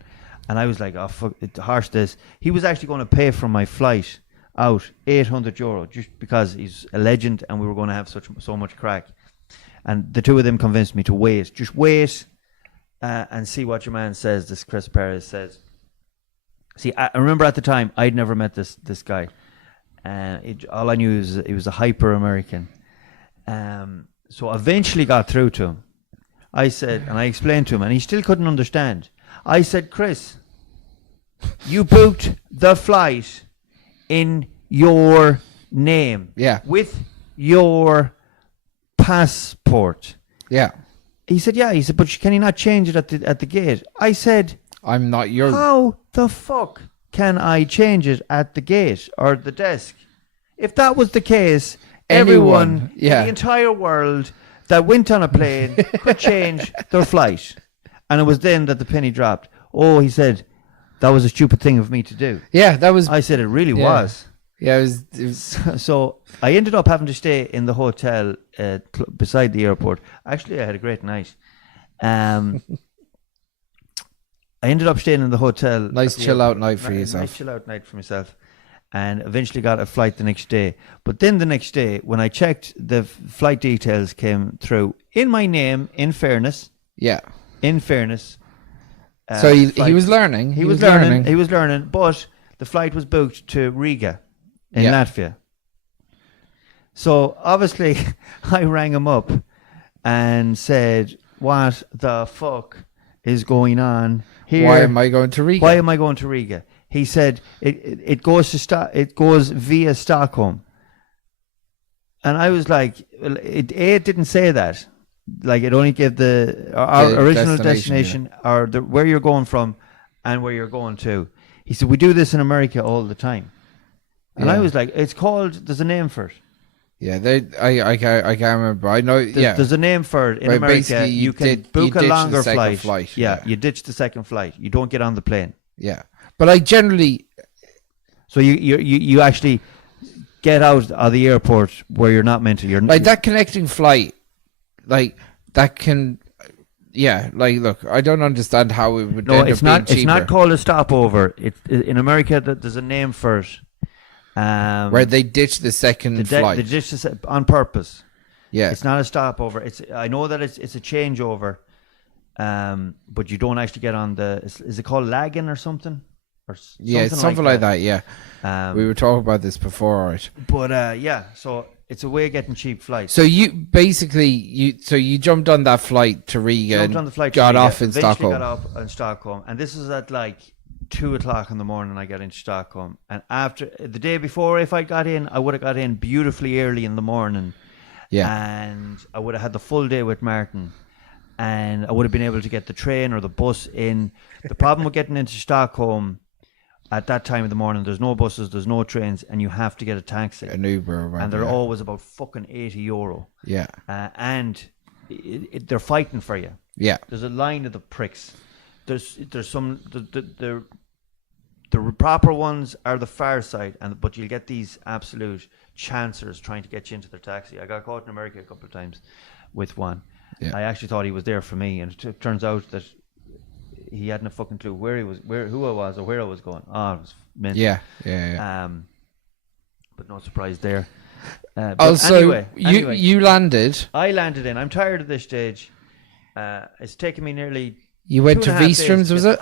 And I was like, oh, fuck, harsh this. He was actually going to pay for my flight out, €800, just because he's a legend and we were going to have so much crack. And the two of them convinced me to wait. Just wait and see what your man says, this Chris Perez says. See, I remember at the time, I'd never met this guy. All I knew is he was a hyper-American. So I eventually got through to him. I said, and I explained to him, and he still couldn't understand. I said, Chris, you booked the flight in your name. Yeah. With your passport. Yeah. He said, yeah. He said, but can you not change it at the gate? I said, I'm not your... How the fuck can I change it at the gate or the desk? If that was the case, everyone in the entire world that went on a plane could change their flight. And it was then that the penny dropped. Oh, he said, that was a stupid thing of me to do. Yeah, that was... I said, it really was. Yeah, it was... So I ended up having to stay in the hotel beside the airport. Actually, I had a great night. I ended up staying in the hotel. Nice chill out night for yourself. Nice chill out night for myself. And eventually got a flight the next day. But then the next day, when I checked, the flight details came through in my name, in fairness. Yeah. In fairness. So he was learning. He was learning, but the flight was booked to Riga in Latvia. So obviously, I rang him up and said, what the fuck is going on here? Why am I going to Riga? He said it goes via Stockholm. And I was like, it didn't say that. Like, it only gave our original destination or where you're going from and where you're going to. He said, we do this in America all the time. And I was like, there's a name for it. Yeah, I can't remember. I know. There's a name for it in America. You can book a longer flight. Yeah, you ditch the second flight. You don't get on the plane. Yeah, but I generally. So you actually get out of the airport where you're not meant to. You're like that connecting flight, like that can. yeah, like, look, I don't understand how it would No, end it's up being not. cheaper. It's not called a stopover. In America. There's a name for it. Where they ditch the second flight. They ditch this on purpose. Yeah, it's not a stopover. I know that it's a changeover, but you don't actually get on the. Is it called lagging or something? Or something like that. Yeah, we were talking about this before, right? But yeah, so it's a way of getting cheap flights. So you basically you jumped on that flight to Riga. Jumped on the flight. Got off in Stockholm. Got off in Stockholm, and this is at like 2:00 in the morning. I got into Stockholm, and after the day before, if I got in, I would have got in beautifully early in the morning. Yeah, and I would have had the full day with Martin, and I would have been able to get the train or the bus in. The problem with getting into Stockholm at that time of the morning, there's no buses, there's no trains, and you have to get a taxi, an Uber, and they're always about fucking €80. Yeah, and they're fighting for you. Yeah, there's a line of the pricks. There's some the proper ones are the far side, but you'll get these absolute chancers trying to get you into their taxi. I got caught in America a couple of times with one. Yeah. I actually thought he was there for me, and it turns out that he hadn't a fucking clue who I was, or where I was going. Oh, it was mental. Yeah. But no surprise there. Also, anyway, you landed. I landed in. I'm tired at this stage. It's taken me nearly. You went to Wieström's, was it?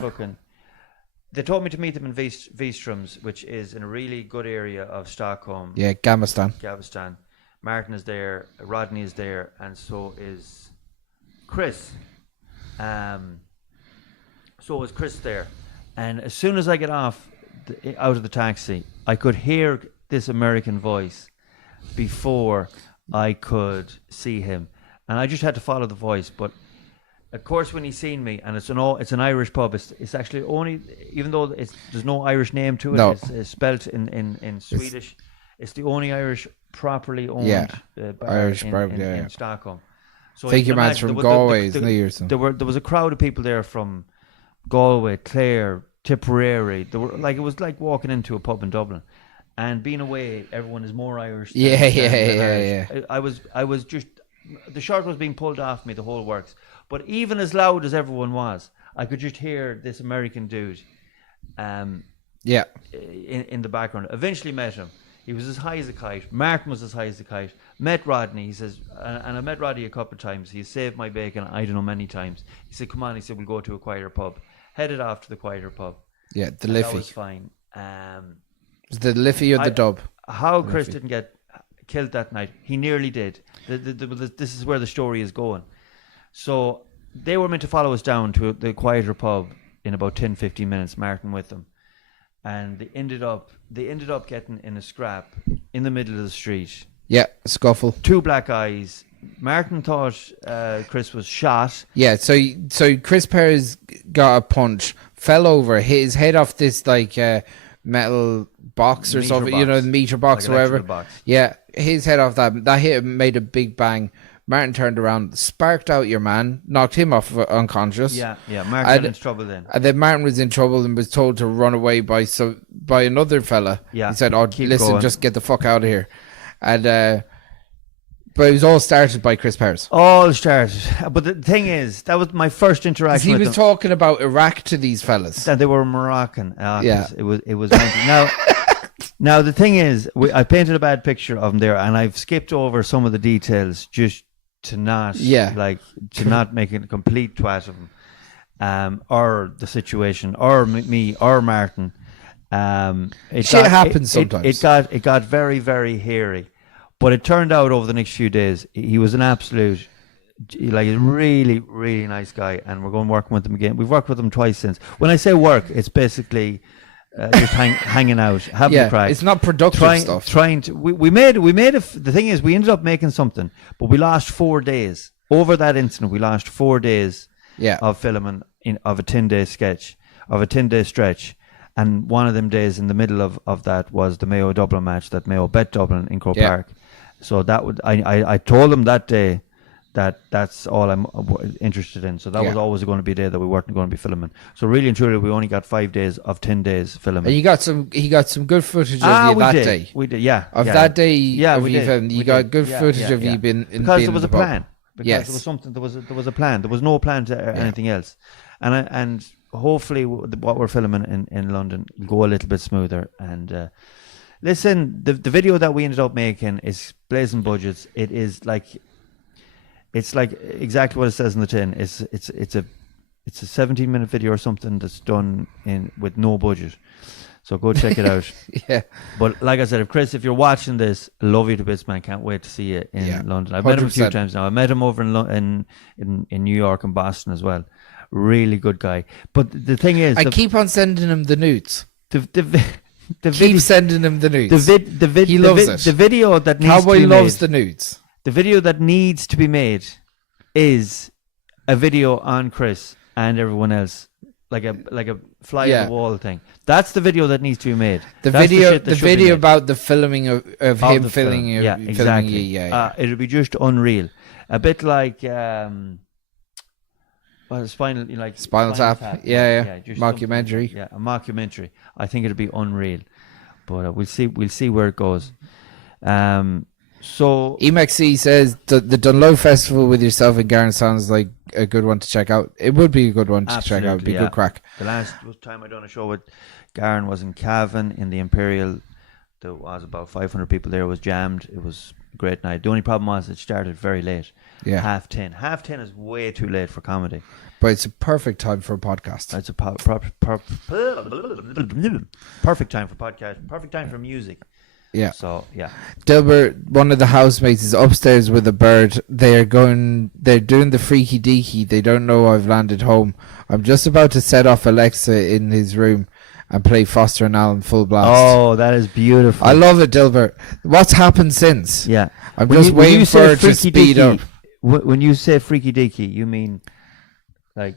They told me to meet them in Wieström's, which is in a really good area of Stockholm. Yeah, Gavestan. Martin is there, Rodney is there, and so is Chris. So was Chris there. And as soon as I get out of the taxi, I could hear this American voice before I could see him. And I just had to follow the voice. But of course, when he's seen me, and it's an Irish pub, it's actually only, even though there's no Irish name to it, no. It's spelt in Swedish. It's the only Irish properly owned bar in Stockholm. So I think your man's from Galway, isn't he, or something? There was a crowd of people there from Galway, Clare, Tipperary. It was like walking into a pub in Dublin. And being away, everyone is more Irish. Yeah. I was just, the shirt was being pulled off me, the whole works. But even as loud as everyone was, I could just hear this American dude in the background. Eventually met him. He was as high as a kite. Martin was as high as a kite. Met Rodney. He says, and I met Rodney a couple of times. He saved my bacon, I don't know, many times. He said, come on. He said, we'll go to a quieter pub. Headed off to the quieter pub. Yeah, the Liffey. That was fine. Was the Liffey or the Dub? How Chris didn't get killed that night, he nearly did. This is where the story is going. So they were meant to follow us down to the quieter pub in about 10-15 minutes, Martin with them. And they ended up getting in a scrap in the middle of the street. Yeah, a scuffle. 2 black eyes. Martin thought Chris was shot. Yeah, so Chris Perez got a punch, fell over, hit his head off this metal box or something, the meter box like or whatever. Box. Yeah, his head off that hit him, made a big bang. Martin turned around, sparked out your man, knocked him off unconscious. Yeah. Martin got in trouble then. And then Martin was in trouble and was told to run away by another fella. Yeah. He said, listen, going. Just get the fuck out of here. And but it was all started by Chris Perez. All started. But the thing is, that was my first interaction with them. He was talking about Iraq to these fellas. That they were Moroccan. It was Now the thing is, I painted a bad picture of him there, and I've skipped over some of the details just to not not make it a complete twat of him, or the situation, or me, or Martin. Shit happens sometimes. It got very, very hairy, but it turned out over the next few days he was an absolute, a really, really nice guy, and we're going working with him again. We've worked with him twice since. When I say work, it's basically just hanging out, having a crack. It's not productive stuff. We made the thing is, we ended up making something, but we lost 4 days over that incident. We lost 4 days of filming of a 10-day sketch, of a 10-day stretch, and one of them days in the middle of that was the Mayo Dublin match that Mayo bet Dublin in Croke Park. So that would I told them that day that's all I'm interested in. So that was always going to be a day that we weren't going to be filming. So really and truly, we only got 5 days of 10 days filming. And he got some good footage of you that day. We did, yeah. That day, we did. You got good footage of you being because there was a plan. because there was something. There was a plan. There was no plan to anything else, and hopefully what we're filming in London will go a little bit smoother. And listen, the video that we ended up making is blazing budgets. It's like exactly what it says in the tin. It's a 17-minute video or something that's done with no budget. So go check it out. Yeah. But like I said, if you're watching this, I love you to bits, man. Can't wait to see you in London. I've met him a few times now. I met him over in New York and Boston as well. Really good guy. But the thing is, I keep on sending him the nudes. Keep sending him the nudes. He loves it. The video that needs Cowboy to be loves made, the nudes. The video that needs to be made is a video on Chris and everyone else, like a fly on the wall thing. That's the video that needs to be made. The video about the filming of him filming you. Yeah, exactly. It'll be just unreal. A bit like Spinal Tap. Yeah. Mockumentary. Yeah, a mockumentary. I think it'll be unreal. But we'll see where it goes. So EMXC says the Dunlow Festival with yourself and Garen sounds like a good one to check out. It would be a good one to check out. It'd be a good crack. The last time I done a show with Garen was in Cavan in the Imperial. There was about 500 people there. It was jammed. It was a great night. The only problem was it started very late. Yeah. 10:30. 10:30 is way too late for comedy. But it's a perfect time for a podcast. It's a perfect time for podcast. Perfect time for music. Yeah. So yeah. Dilbert, one of the housemates, is upstairs with a bird. They're doing the freaky deaky. They don't know I've landed home. I'm just about to set off Alexa in his room and play Foster and Allen full blast. Oh, that is beautiful. I love it, Dilbert. What's happened since? Yeah. I'm just waiting for it to speed up. When you say freaky deaky, you mean like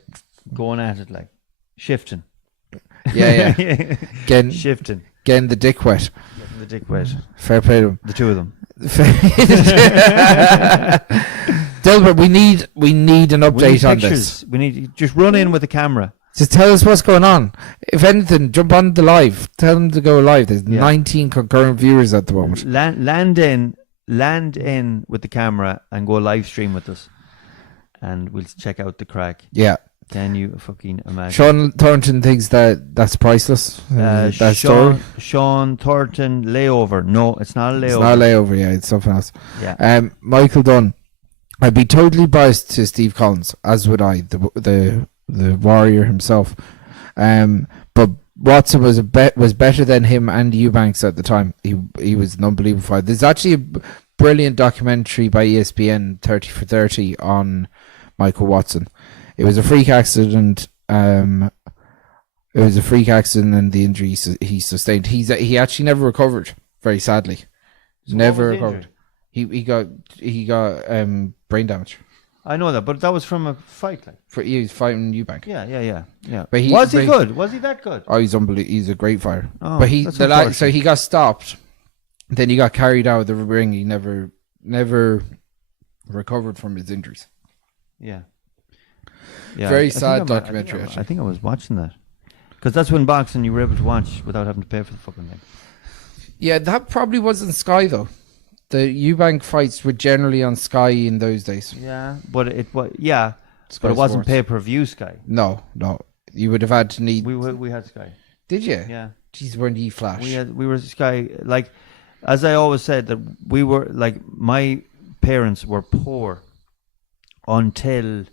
going at it, like shifting. Yeah. Shifting. Getting the dick wet. The dick wet. Fair play to them. The two of them. Dilbert, we need an update on this. We need just run in with the camera. Just tell us what's going on. If anything, jump on the live. Tell them to go live. There's 19 concurrent viewers at the moment. Land in with the camera and go live stream with us, and we'll check out the crack. Yeah. Can you fucking imagine? Sean Thornton thinks that's priceless. That story. Sean Thornton layover. No, it's not a layover. It's not a layover. Yeah, it's something else. Yeah. Michael Dunn. I'd be totally biased to Steve Collins, as would I, the warrior himself. But Watson was better than him and Eubanks at the time. He was an unbelievable fighter. There's actually a brilliant documentary by ESPN, 30 for 30, on Michael Watson. It was a freak accident. And the injury he sustained. He actually never recovered. Very sadly, so never recovered. He got brain damage. I know that, but that was from a fight. He was fighting Eubank. Yeah. But was he good? Was he that good? Oh, he's unbelievable. He's a great fighter. Oh, but so he got stopped. Then he got carried out of the ring. He never recovered from his injuries. Yeah. Very sad documentary. I think I was watching that because that's when boxing you were able to watch without having to pay for the fucking thing. Yeah, that probably wasn't Sky though. The Eubank fights were generally on Sky in those days. Yeah, but it was but it wasn't Sports. pay-per-view Sky. No, you would have had to need. We had Sky. Did you? Yeah. Jeez, weren't you Flash? We were Sky. Like, as I always said, that we were like my parents were poor until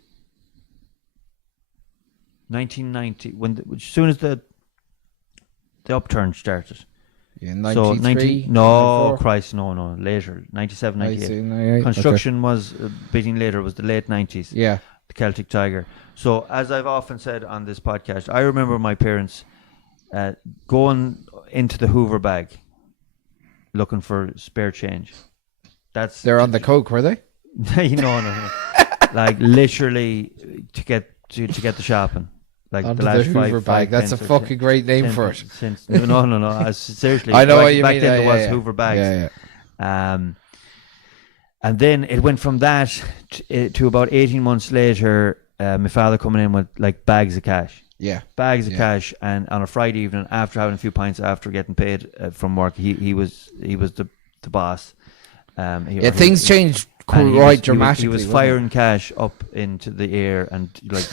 1990 as soon as the upturn started. Yeah, 93? No, Christ, no, later, 97, 98. Construction was a bit later, it was the late 90s. Yeah. The Celtic Tiger. So, as I've often said on this podcast, I remember my parents going into the Hoover bag looking for spare change. They're on the coke, were they? No. Like, literally, to get the shopping. Like onto the last the Hoover bag. That's a fucking great name for it. No. Seriously, I know what you mean. Back then there was Hoover bags. Yeah. And then it went from that to about 18 months later. My father coming in with like bags of cash. Yeah. Bags of cash, and on a Friday evening, after having a few pints, after getting paid from work, he was the boss. Things changed And quite dramatically. He was firing cash up into the air and like.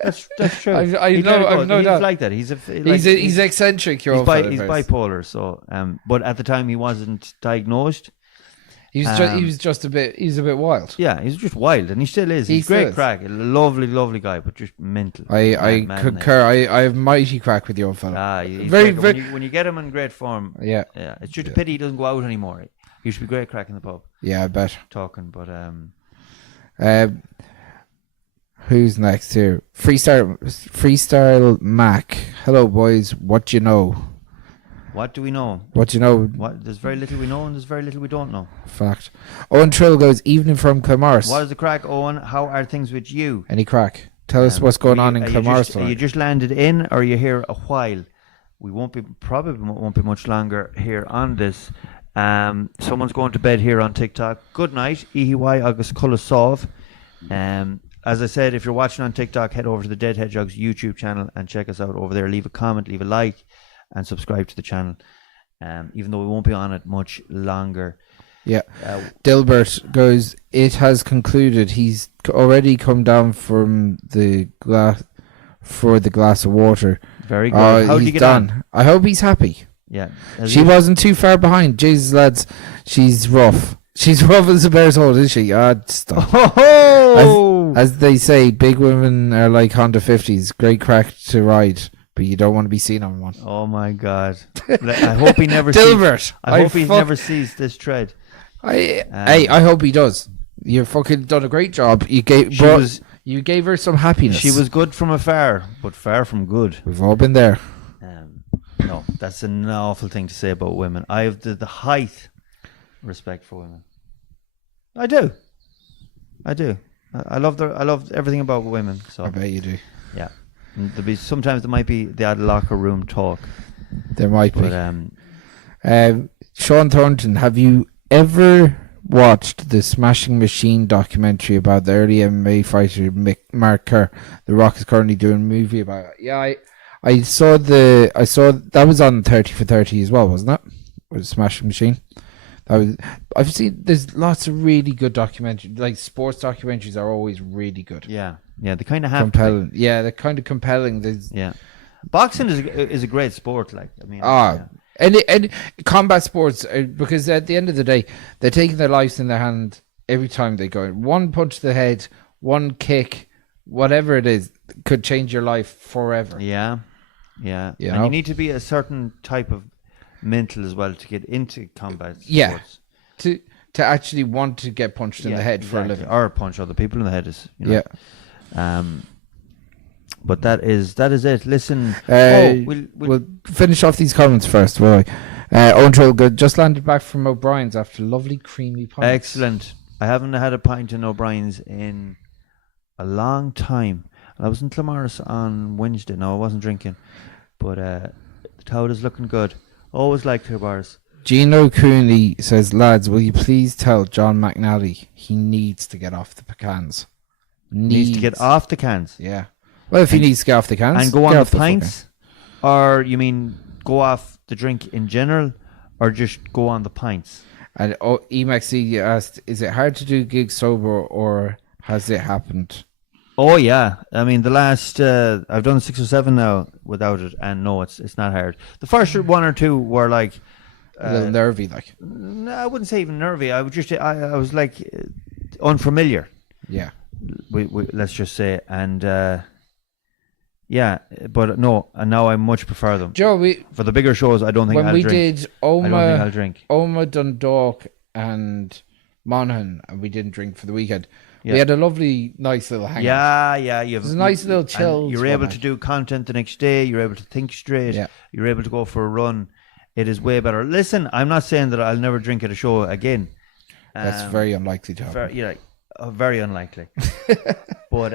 That's true. I know he's that. like that. He's eccentric. He's bipolar. So, but at the time he wasn't diagnosed. He was just a bit wild. Yeah, he's just wild, and he still is. He's great crack, a lovely guy, but just mental. I concur. I have mighty crack with the old fella. Very. When you get him in great form. Yeah. It's just a pity he doesn't go out anymore. He used to be great crack in the pub. Yeah, I bet. Talking, but who's next here? Freestyle Mac. Hello, boys. What do you know? What do we know? What do you know? There's very little we know, and there's very little we don't know. Fact. Owen Trill goes, evening from Clamars. What is the crack, Owen? How are things with you? Any crack? Tell us what's going on in Clamars. You just landed in, or are you here a while? We probably won't be much longer here on this. Someone's going to bed here on TikTok. Good night, Ihiwai August Kulasov. As I said, if you're watching on TikTok, head over to the Dead Hedgehogs YouTube channel and check us out over there. Leave a comment, leave a like, and subscribe to the channel. Even though we won't be on it much longer. Yeah. Dilbert goes, it has concluded. He's already come down from the glass for the glass of water. Very good. How did you get on? I hope he's happy. Yeah. She wasn't too far behind. Jesus, lads, she's rough. She's rough as a bear's hole, is she? Stop. As they say, big women are like Honda 50s. Great crack to ride, but you don't want to be seen on one. Oh my God! I hope he never. Dilbert. I hope he never sees this tread. I hope he does. You've fucking done a great job. You gave her some happiness. She was good from afar, but far from good. We've all been there. No, that's an awful thing to say about women. I have the height respect for women. I do. I love everything about women. So I bet you do. Yeah. And sometimes there might be the odd locker room talk. There might be. Sean Thornton, have you ever watched the Smashing Machine documentary about the early MMA fighter Mark Kerr? The Rock is currently doing a movie about it. Yeah, I saw that was on 30 for 30 as well, wasn't it? With Smashing Machine. I've seen there's lots of really good documentaries, like sports documentaries are always really good. Yeah, they kind of have compelling. Yeah, they're kind of compelling. Boxing is a great sport. Like I mean, and combat sports because at the end of the day they're taking their lives in their hand every time they go. One punch to the head, one kick, whatever it is, could change your life forever. Yeah. And you need to be a certain type of mental as well to get into combat sports. Yeah, to actually want to get punched in the head for a living, or punch other people in the head is but that is it. Listen, we'll finish off these comments first, will I? Owen Trill just landed back from O'Brien's after lovely creamy pints. Excellent. I haven't had a pint in O'Brien's in a long time. I was in Clamars on Wednesday. No, I wasn't drinking, but the toad is looking good. Always liked her bars. Gino Cooney says, lads, will you please tell John McNally he needs to get off the cans? Needs to get off the cans? Yeah. Well, if he needs to get off the cans. And go on the pints? Or you mean go off the drink in general? Or just go on the pints? And EMAXC asked, is it hard to do gigs sober or has it happened? Oh yeah, I mean the last I've done 6 or 7 now without it, and no, it's not hard. The first 1 or 2 were like a little nervy, like. No, I wouldn't say even nervy. I would just I was like unfamiliar. Yeah, we let's just say, and yeah, but no, and now I much prefer them. Joe, for the bigger shows, I don't think I'll drink. When we did Oma, I don't think I'll drink. Oma, Dundalk, and Monaghan, and we didn't drink for the weekend. Yeah. We had a lovely, nice little hangout. Yeah. It was a nice little chill. You're able to do content the next day. You're able to think straight. Yeah. You're able to go for a run. It is way better. Listen, I'm not saying that I'll never drink at a show again. That's very unlikely to happen. Very unlikely. But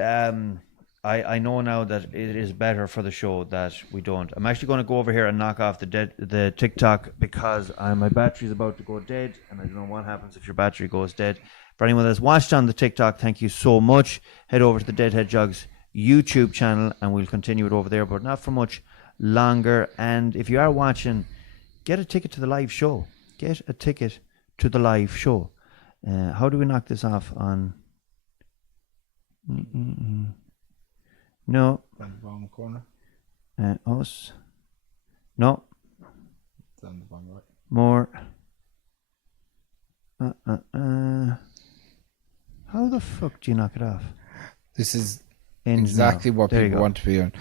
I know now that it is better for the show that we don't. I'm actually going to go over here and knock off the TikTok because my battery's about to go dead, and I don't know what happens if your battery goes dead. For anyone that's watched on the TikTok, thank you so much. Head over to the Dead Hedgehogs YouTube channel and we'll continue it over there, but not for much longer. And if you are watching, get a ticket to the live show. Get a ticket to the live show. How do we knock this off on? No. On the bottom corner. Us. No. It's on the bottom right. More. How the fuck do you knock it off? This is Ends exactly now. what There you people go. want to be on.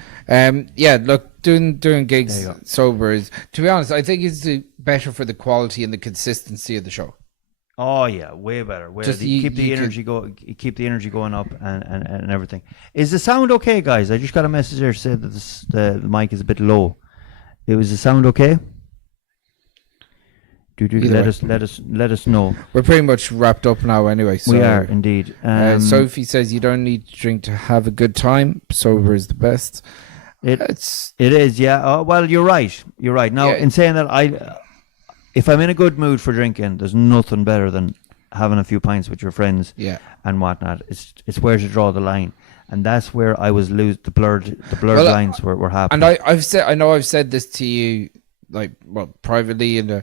Yeah, look, doing gigs There you go. sober is, to be honest, I think it's better for the quality and the consistency of the show. Oh yeah, way better. Just You keep the energy going up and everything. Is the sound okay, guys? I just got a message there said that the mic is a bit low. Was the sound okay? Let us know. We're pretty much wrapped up now anyway. So, We are indeed. Sophie says you don't need to drink to have a good time. Sober is the best. It is, yeah. Oh, well, you're right. You're right. Now, Yeah. in saying that, if I'm in a good mood for drinking, there's nothing better than having a few pints with your friends Yeah. and whatnot. It's where to draw the line, and that's where I was the blurred lines were happening. And I know I've said this to you, like, well, privately, and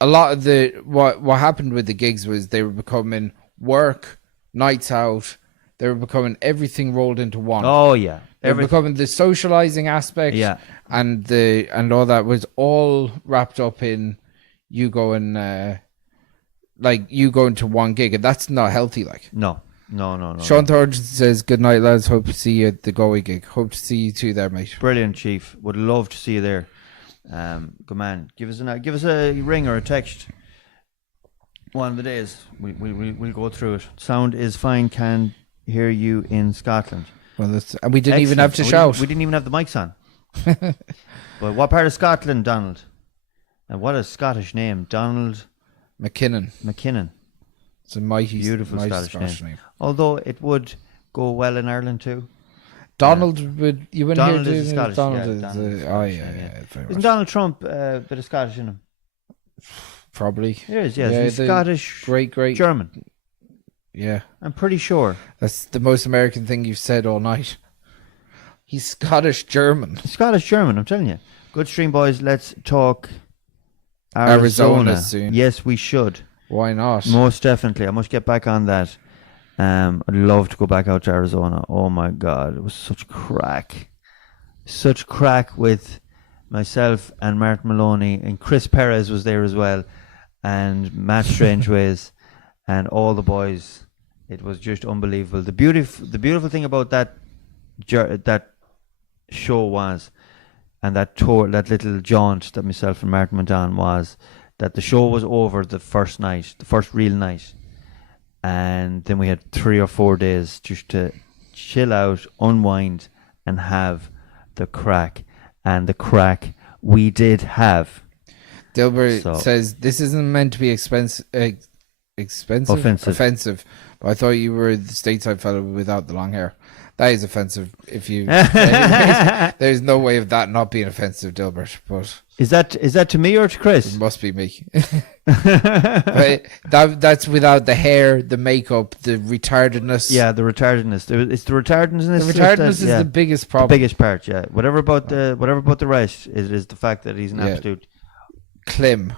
a lot of what happened with the gigs was they were becoming work, nights out. They were becoming everything rolled into one. Oh yeah, They were becoming the socializing aspect. Yeah. and all that was all wrapped up in you going to one gig, and that's not healthy. Like, no. Sean Thornton says, "Good night, lads. Hope to see you at the Galway gig. Hope to see you too there, mate." Brilliant, Chief. Would love to see you there. Good man. Give us a ring or a text. One of the days we'll go through it. Sound is fine. Can hear you in Scotland. Well, and we didn't even have to shout. We didn't even have the mics on. But what part of Scotland, Donald? And what a Scottish name, Donald McKinnon. It's a mighty, beautiful mighty Scottish name. Although it would go well in Ireland too. Donald would you wouldn't Donald hear is Scottish. Donald Yeah, is Donald is oh Scottish, yeah, yeah. very Isn't much. Donald Trump a bit of Scottish in him? Probably. He is, yes. Yeah, He's the Scottish, great German. Yeah, I'm pretty sure. that's the most American thing you've said all night. He's Scottish German. Scottish German, I'm telling you. Good stream, boys. Let's talk Arizona soon. Yes, we should. Why not? Most definitely. I must get back on that. I'd love to go back out to Arizona. Oh my God. It was such crack. Such crack with myself and Martin Maloney, and Chris Perez was there as well, and Matt Strangeways and all the boys. It was just unbelievable. The beautiful thing about that show was, and that tour, that little jaunt that myself and Martin went on, was that the show was over the first night, the first real night, and then we had 3 or 4 days just to chill out, unwind, and have the crack. And the crack we did have. Dilbert says this isn't meant to be offensive, but I thought you were the stateside fellow without the long hair. That is offensive. If you, there's no way of that not being offensive, Dilbert. But is that to me or to Chris? It must be me. But that's without the hair, the makeup, the retardedness. Yeah, the retardedness. It's the retardedness. The retardedness is the biggest problem. The biggest part. Yeah. Whatever about the rest, it is the fact that he's an absolute Clim.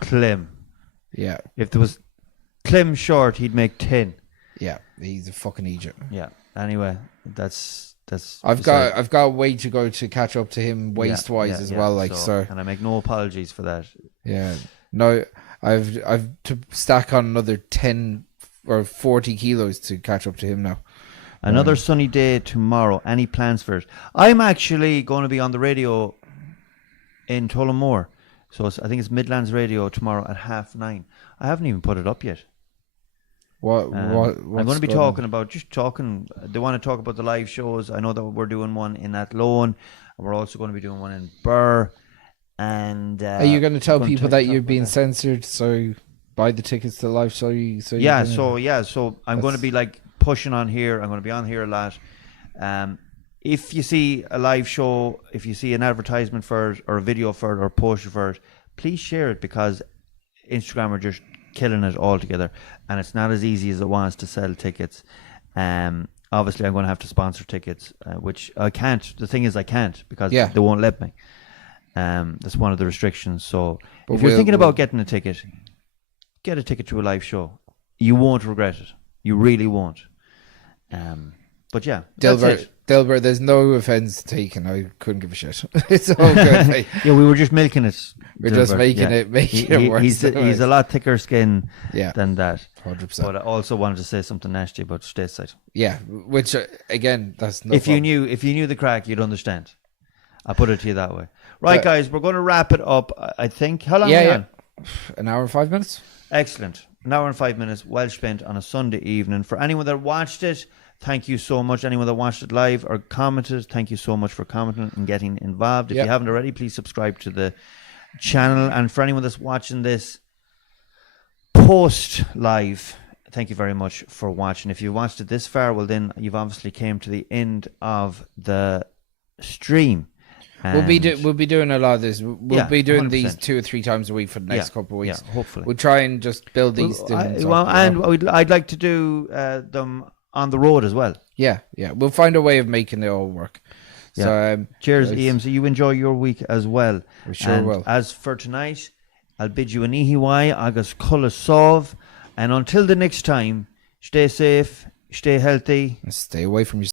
Yeah. If there was Clim short, he'd make 10. Yeah, he's a fucking Egypt. Yeah. Anyway, that's. I've got a way to go to catch up to him waist wise as well. Like so, and I make no apologies for that. Yeah. No, I've to stack on another 10 or 40 kilos to catch up to him now. Another sunny day tomorrow. Any plans for it? I'm actually going to be on the radio in Tullamore. So I think it's Midlands Radio tomorrow at 9:30. I haven't even put it up yet. I'm going to be talking about they want to talk about the live shows. I know that we're doing one in Athlone, and we're also going to be doing one in Burr. And are you going to tell people that you're being censored? So buy the tickets to the live show. So I'm going to be like pushing on here. I'm going to be on here a lot. If you see a live show, if you see an advertisement for it or a video for it or a poster for it, please share it, because Instagram are just killing it altogether, and it's not as easy as it was to sell tickets. Obviously I'm going to have to sponsor tickets, which I can't. The thing is, I can't, because they won't let me. That's one of the restrictions. So if you're thinking about getting a ticket, get a ticket to a live show. you won't regret it. You really won't. But yeah, that's it. Dilbert, there's no offence taken. I couldn't give a shit. It's all good. Mate. Yeah, we were just milking it. We're just making it worse. He's a lot thicker skin than that. 100%. But I also wanted to say something nasty about stateside. Yeah, which again, that's no. If you knew the crack, you'd understand. I put it to you that way. Right, guys, we're going to wrap it up. I think. How long? Yeah. An hour and 5 minutes. Excellent. An hour and 5 minutes, well spent on a Sunday evening. For anyone that watched it, thank you so much. Anyone that watched it live or commented, thank you so much for commenting and getting involved. If you haven't already, please subscribe to the channel. And for anyone that's watching this post live, thank you very much for watching. If you watched it this far, well then you've obviously came to the end of the stream. We'll be doing a lot of this. We'll be doing 100%. these 2 or 3 times a week for the next couple of weeks. Yeah, hopefully. We'll try and just build these things up. I'd like to do them on the road as well. Yeah. We'll find a way of making it all work. Yeah. So, cheers, EMC. You enjoy your week as well. We sure will. As for tonight, I'll bid you an ihiwai, agus kula sov, and until the next time, stay safe, stay healthy, stay away from your